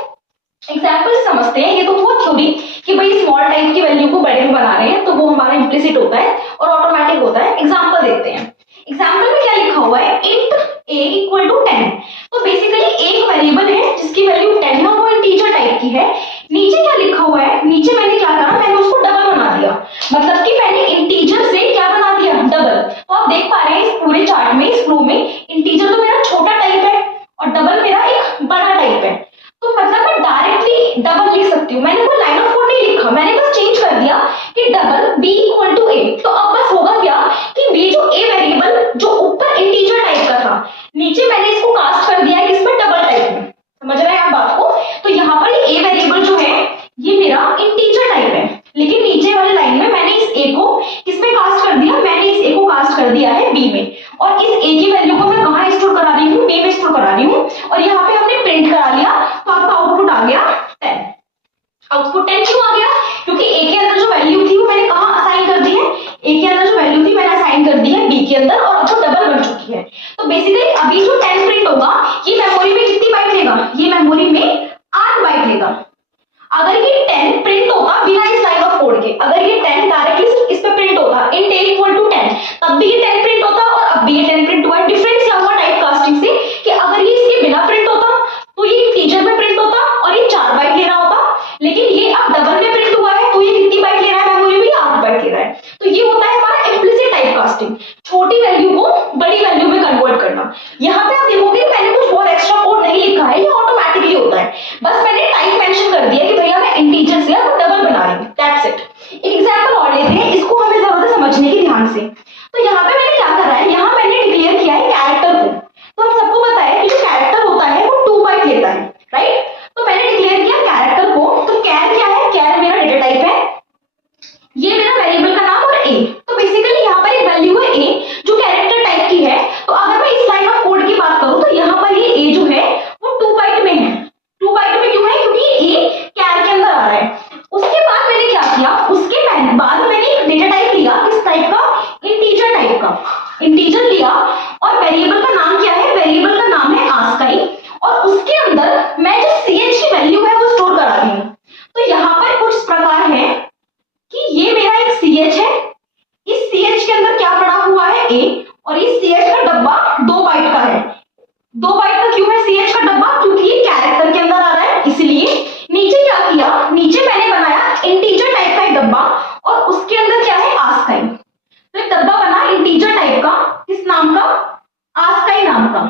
एग्जाम्पल समझते हैं, ये तो हुआ थ्योरी कि भाई स्मॉल टाइप की वैल्यू को बड़े में बना रहे हैं तो वो हमारा इम्प्लिसिट होता है और ऑटोमेटिक होता है। एग्जाम्पल देखते हैं। एग्जाम्पल में क्या लिखा हुआ है, इंट a इक्वल टू 10। तो बेसिकली एक वेरिएबल है जिसकी वैल्यू 10 है और वो इंटीजर टाइप की है। नीचे क्या लिखा हुआ है, नीचे मैंने क्या करा, मैंने उसको डबल बना दिया, मतलब कि मैंने इंटीजर से क्या बना दिया, डबल। तो आप देख पा रहे हैं इस पूरे चार्ट में, इस फ्लो में इंटीजर तो मेरा छोटा टाइप है और डबल मेरा एक बड़ा टाइप है। तो मतलब मैं डायरेक्टली डबल लिख सकती हूँ, मैंने कोई लाइन ऑफ कोड नहीं लिखा, मैंने बस चेंज कर दिया कि double b equal to a। तो अब बस होगा क्या कि ये जो a वेरिएबल जो ऊपर इंटीजर टाइप का था, नीचे मैंने इसको कास्ट कर दिया है किसमें, डबल टाइप में। समझ रहे हैं आप बात को? तो यहाँ पर a वेरिएबल जो है ये मेरा इंटीजर टाइप है, लेकिन नीचे वाली लाइन में मैंने इस a को किसमें कास्ट कर दिया, मैंने इस a को कास्ट कर दिया है b में, और इस a की वैल्यू को मैं कहाँ स्टोर करा रही हूँ, b में स्टोर करा रही हूँ। और यहाँ पे हमने प्रिंट करा लिया तो आपका आउटपुट आ गया 10। आउटपुट 10 क्यों आ गया, क्योंकि a के अंदर जो वैल्यू थी वो मैंने कहाँ असाइन कर दी है, a के अंदर जो वैल्यू थी मैंने असाइन कर दी है b के अंदर, और अब जो डबल बन चुकी है। तो बेसिकली अभी जो 10 प्रिंट होगा ये मेमोरी में कितनी बाइट लेगा, ये मेमोरी में 8 बाइट लेगा। अगर ये 10 प्रिंट होता बिना इस लाइन ऑफ कोड के, अगर ये 10 डायरेक्टली सिर्फ इस पे प्रिंट होता int a इक्वल टू 10, तब भी ये 10 प्रिंट होता और अब भी ये 10 प्रिंट हुआ। डिफरेंस क्या हुआ टाइप कास्टिंग से, कि अगर ये इसके बिना प्रिंट होता तो ये इंटीजर में प्रिंट होता और ये 4 बाइट ले रहा होता, लेकिन ये अब डबल में प्रिंट हुआ है तो ये कितनी बाइट ले रहा है, मेमोरी में 8 बाइट ले रहा है। तो ये होता है हमारा इम्प्लिसिट टाइप कास्टिंग, छोटी वैल्यू को बड़ी वैल्यू में कन्वर्ट करना। यहाँ पे आप देखोगे मैंने कुछ बहुत एक्स्ट्रा कोड नहीं लिखा है, ये ऑटोमेटिकली होता है, बस मैंने टाइप मेंशन कर दिया कि भैया मैं इंटीजर से अब डबल बना रही हूँ, दैट्स इट। एक एग्जांपल और लेते हैं, इसको हमें जरूरत है समझने की ध्यान से। तो यहाँ पे मैंने क्या करा है, यहाँ मैंने डिक्लेयर किया है कैरेक्टर को। तो हम सबको पता है कि जो कैरेक्टर होता है वो 2 बाइट लेता है, राइट। तो मैंने डिक्लेयर किया कैरेक्टर को, तो कैर क्या है, कैर मेरा डेटा टाइप है, ये मेरा वेरिएबल का नाम और a। तो बेसिकली यहाँ पर एक वैल्यू है a जो कैरेक्टर टाइप की है। तो अगर मैं इस लाइन ऑफ कोड की बात करूं तो यहाँ पर ये a जो है वो 2 बाइट में है। 2 बाइट में क्यों है, क्योंकि a कैर के अंदर आ रहा है। उसके बाद मैंने क्या किया, उसके बाद मैंने एक डेटा टाइप लिया, किस टाइप का, इंटीजर टाइप का। इंटीजर लिया और वेरिएबल का नाम क्या है, वेरिएबल का नाम है आस्काई, और उसके अंदर मैं जो ch की वैल्यू है वो स्टोर करा रही हूँ। तो यहाँ पर कुछ प्रकार है कि ये मेरा एक ch है, इस ch के अंदर क्या पड़ा हुआ है a, और इस ch का डब्बा 2 बाइट का है। 2 बाइट का क्यों है ch का डब्बा, क्योंकि ये कैरेक्टर के अंदर आ रहा है इसलिए। नीचे क्या किया, नीचे मैंने बनाया इंटीजर टाइप का एक डब्बा और उसके अंदर क्या है, आस्काई। तो एक डब्बा बना इंटीजर टाइप का, किस नाम का, आस्काई नाम का।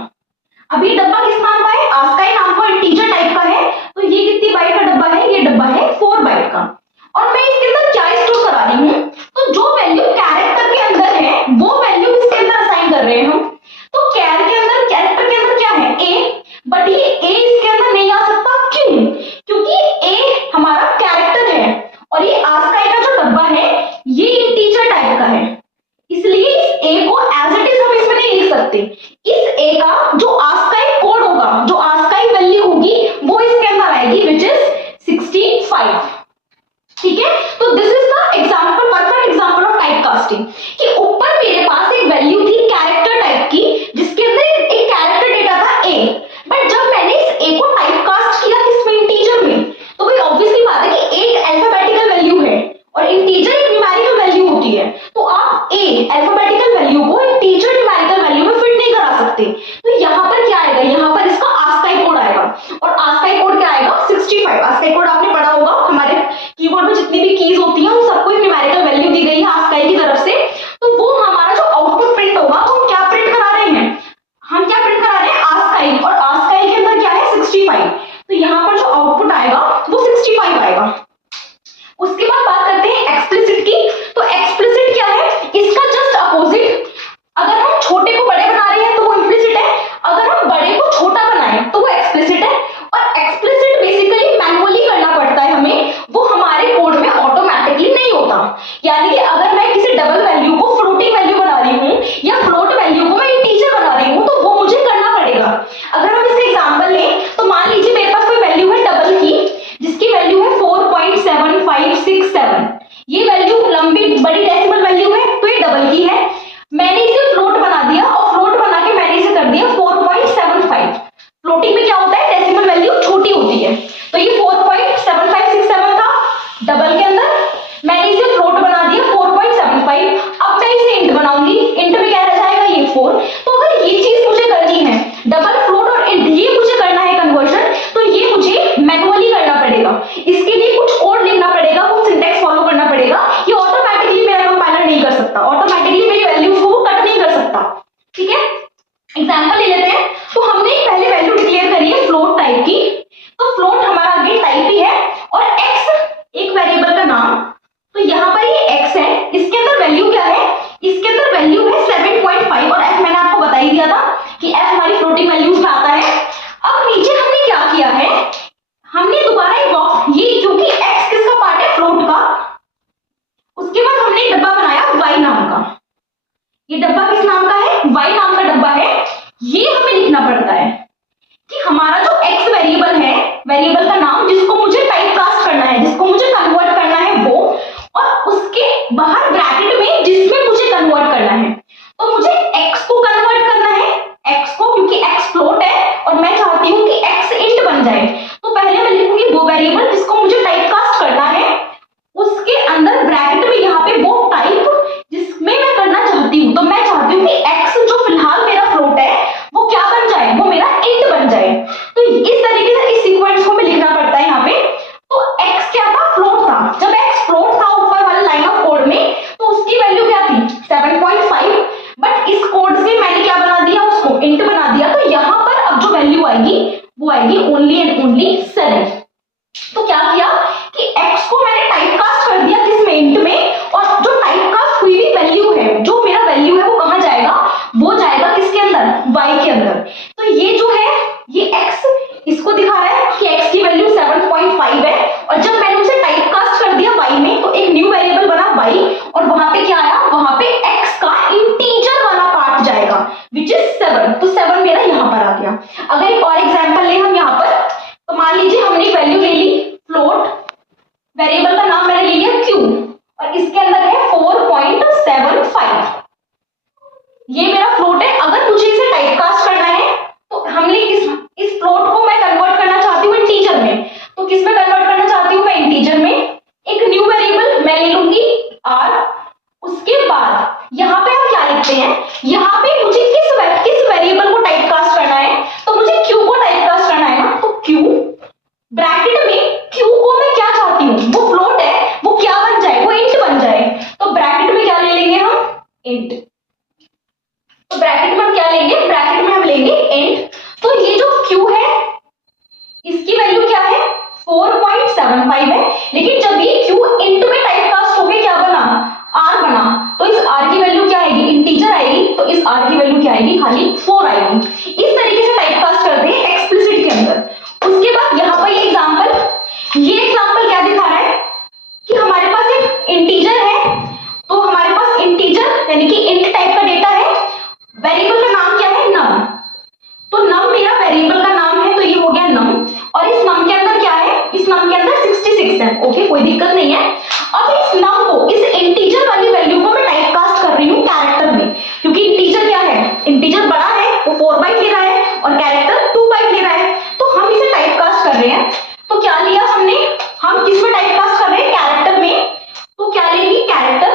अब ये डब्बा किस नाम का है, आस्काई नाम का, इंटीजर टाइप का है। तो ये कितनी बाइट का डब्बा है, ये डब्बा है 4 बाइट का। और मैं इसके अंदर क्या स्टोर करा रही हूँ, तो जो वैल्यू कैरेक्टर के अंदर है वो वैल्यू इसके अंदर असाइन कर रहे हैं हम। तो कैर के अंदर, कैरेक्टर के अंदर क्या है, a, बट ये a इसके अंदर नहीं आ सकता, क्यों, क्योंकि a हमारा कैरेक्टर है और ये आस्काई का जो डब्बा है ये इंटीजर टाइप का है, इसलिए इस a को एज इट इज हम इसमें नहीं लिख सकते। इस a का जो आस्काई कोड होगा, जो आस्काई वैल्यू होगी वो इसके अंदर आएगी, विच इज 65। ठीक है, तो this is the example, perfect example of type casting, कि ऊपर मेरे पास एक वैल्यू थी कैरेक्टर टाइप की जिसके अंदर एक कैरेक्टर डेटा था a, बट जब मैंने इस a को टाइप कास्ट किया किसमें, इंटीजर में, तो भाई ऑब्वियसली बात है कि एक अल्फाबेटिकल वैल्यू है और इंटीजर एक न्यूमेरिकल वैल्यू होती है। तो आप a अल्फाबेटिकल वैल्यू को इंटीजर न्यूमेरिकल वैल्यू में फिट नहीं करा सकते। तो यहाँ पर क्या आएगा, यहाँ पर इसका आस्काई कोड आएगा, और आस्काई कोड क्या आएगा, 65। वैल्यू है 7.5 और f मैंने आपको बता ही दिया था कि f हमारी फ्लोटिंग वैल्यूज में आता है। अब नीचे हमने क्या किया है, हमने दोबारा एक बॉक्स, ये क्योंकि x किसका पार्ट है, फ्लोट का, उसके बाद हमने एक डब्बा बनाया y नाम का। ये डब्बा किस नाम का है, y नाम का डब्बा है। ये हमें लिखना पड़ता है कि हमारा जो x वेरिएबल है, वेरिएबल का नाम जिसको मुझे टाइपकास्ट करना है, जिसको मुझे कन्वर्ट करना है वो, और उसके बाहर ब्रैकेट में जिसमें मुझे कन्वर्ट करना है। तो मुझे x को कन्वर्ट करना है, x को, क्योंकि x फ्लोट है और मैं चाहती हूं कि x इंट बन जाए। तो पहले मैं लिखूंगी वो वेरिएबल जिसको मुझे टाइपकास्ट करना है, उसके अंदर ब्रैकेट में यहाँ पे वो टाइप जिसमें मैं करना चाहती हूँ। तो मैं चाहती हूँ कि x जो फिलहाल मेरा फ्लोट है वो क्या बन जाए, वो मेरा इंट बन जाए। तो इस तरीके से इस सीक्वेंस को हमें लिखना पड़ता है यहाँ पे। तो x क्या था, फ्लोट था। जब x फ्लोट था ऊपर वाले लाइन ऑफ कोड में, तो उसकी वैल्यू क्या थी, 7.5। बट इस कोड से मैंने क्या बना दिया, उसको इंट बना दिया। तो यहाँ पर अब जो वैल्यू आएगी वो आएगी ओनली एंड ओनली 7। तो क्या किया कि x को मैंने टाइपकास्ट कर दिया किसमें, इंट में, और जो टाइपकास्ट हुई हुई वैल्यू है, जो मेरा वैल्यू है वो कहां जाएगा, वो जाएगा किसके अंदर, y के अंदर। तो ये जो है ये x इसको दिखा रहा है कि x की वैल्यू 7.5 है, और जब मैंने उसे टाइपकास्ट कर दिया y में तो एक न्यू वेरिएबल बना y, और वहां पे क्या आया, वहां पे x का इंटीजर वाला पार्ट जाएगा विच इज 7। तो 7 मेरा यहां पर आ गया। अगर एक और एग्जांपल ले हम यहां पर, तो मान लीजिए हमने वैल्यू ले ली फ्लोट, वेरिएबल का नाम मैंने ले लिया q, और इसके अंदर है 4.75। ये मेरा फ्लोट है। अगर मुझे इसे टाइपकास्ट करना है तो हमने इस फ्लोट को मैं कन्वर्ट करना चाहती हूँ इंटीजर में। तो किस में कन्वर्ट करना चाहती हूँ मैं, इंटीजर में। एक न्यू वेरिएबल मैं ले लूंगी r। उसके बाद यहाँ पे हम क्या लिखते हैं, यहाँ पे मुझे किस वेरिएबल को टाइपकास्ट करना है, तो मुझे q को टाइपकास्ट करना है ना। तो q ब्रैकेट में, q को मैं क्या चाहती हूँ, वो फ्लोट है, वो क्या बन जाए, वो इंट बन जाए। तो ब्रैकेट में क्या ले लेंगे हम, इंट। तो ब्रैकेट में हम क्या लेंगे, ब्रैकेट में हम लेंगे इंट। तो ये जो q है इसकी वैल्यू क्या है, 4.75 है। लेकिन जब ये q इंट में टाइपकास्ट हो गया, क्या बना, r बना। तो इस r की वैल्यू क्या आएगी, इंटीजर आएगी। तो इस r की वैल्यू क्या आएगी, खाली 4 आएगी। इस तरीके से टाइपकास्ट करते हैं एक्सप्लिसिट के अंदर। उसके बाद यहाँ पर ये एग्जांपल क्या दिखा रहा है कि हमारे पास एक इंटीजर है। तो हमारे पास इंटीजर यानी कि इंट टाइप का डेटा है। वेरिएबल का नाम क्या है, नम। तो नम मेरा वेरिएबल का नाम है, तो ये हो गया नम। और इस नम के अंदर क्या है, इस नम के अंदर 66 है। ओके, कोई दिक्कत नहीं है। अब इस नम को, इस इंटीजर वाली वैल्यू को मैं टाइपकास्ट कर रही हूँ कैरेक्टर में, क्योंकि इंटीजर क्या है, इंटीजर बड़ा है, वो 4 बाइट ले रहा है और कैरेक्टर 2 बाइट ले रहा है। तो हम इसे टाइपकास्ट कर रहे हैं। तो क्या लिया हमने, हम किस में टाइपकास्ट कर रहे हैं, कैरेक्टर में। तो क्या लेंगे, कैरेक्टर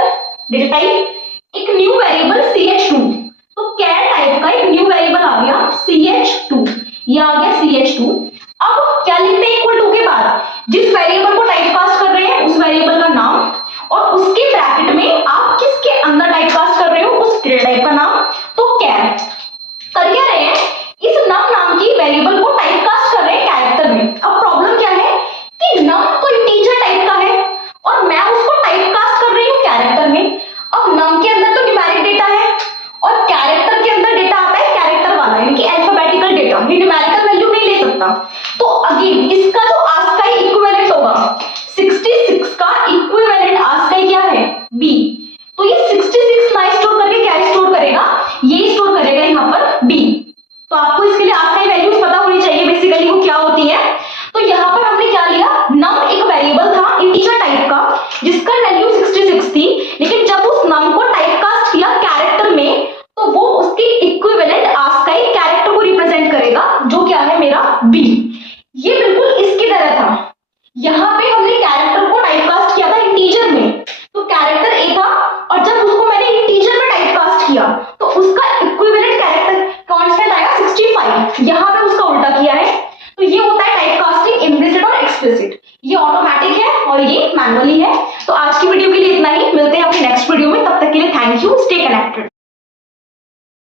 डेटा टाइप, एक न्यू वेरिएबल ch2। तो कैर टाइप का एक न्यू वेरिएबल आ गया ch2, ये आ गया ch2। अब क्या लिखते हैं, इक्वल टू के बाद जिस वेरिएबल को टाइपकास्ट कर रहे हैं उस वेरिएबल का नाम, और उसके ब्रैकेट में आप किसके अंदर टाइपकास्ट कर रहे हो, उस डेटा टाइप का नाम। तो कैर कर क्या रहे हैं, इस नम नाम की वेरिएबल को टाइपकास्ट कर रहे हैं कैरेक्टर में। अब प्रॉब्लम क्या है कि नम तो इंटीजर टाइप का है और मैं उसको टाइपकास्ट कर रही हूँ कैरेक्टर में। अब नम के अंदर तो न्यूमेरिक डेटा है और कैरेक्टर के अंदर डेटा आता है कैरेक्टर वाला, यानी कि अल्फाबेटिकल डेटा, ये न्यूमेरिकल वैल्यू नहीं ले सकता। तो अगेन इसका जो ASCII इक्विवेलेंट होगा, 66 का इक्विवेलेंट ASCII क्या है, b। तो ये 66 ना स्टोर करके क्या स्टोर करेगा, ये स्टोर करेगा यहाँ पर b। तो आपको इसके लिए ASCII वैल्यूज पता होनी चाहिए बेसिकली वो क्या होती है। तो यहाँ पर हमने क्या लिया, नम एक वेरिएबल था इंटीजर टाइप का जिसका वैल्यू 66 थी, लेकिन जब उस नम को टाइपकास्ट किया कैरेक्टर में तो वो उसकी इक्विवेलेंट ASCII कैरेक्टर को रिप्रेजेंट करेगा, जो क्या है मेरा b। ये बिल्कुल इसकी तरह था। यहाँ पे हमने कैरेक्टर को टाइपकास्ट किया था इंटीजर में, तो कैरेक्टर a था, और जब उसको मैंने इंटीजर में टाइपकास्ट किया तो उसका इक्विवेलेंट कैरेक्टर कांस्टेंट आया 65। यहाँ पे उसका उल्टा किया है। तो ये होता है टाइपकास्टिंग इम्प्लिसिट और एक्सप्लिसिट। ये ऑटोमेटिक है और ये मैनुअली है। तो आज की वीडियो के लिए इतना ही, मिलते हैं अपनी नेक्स्ट वीडियो में। तब तक के लिए थैंक यू, स्टे कनेक्टेड।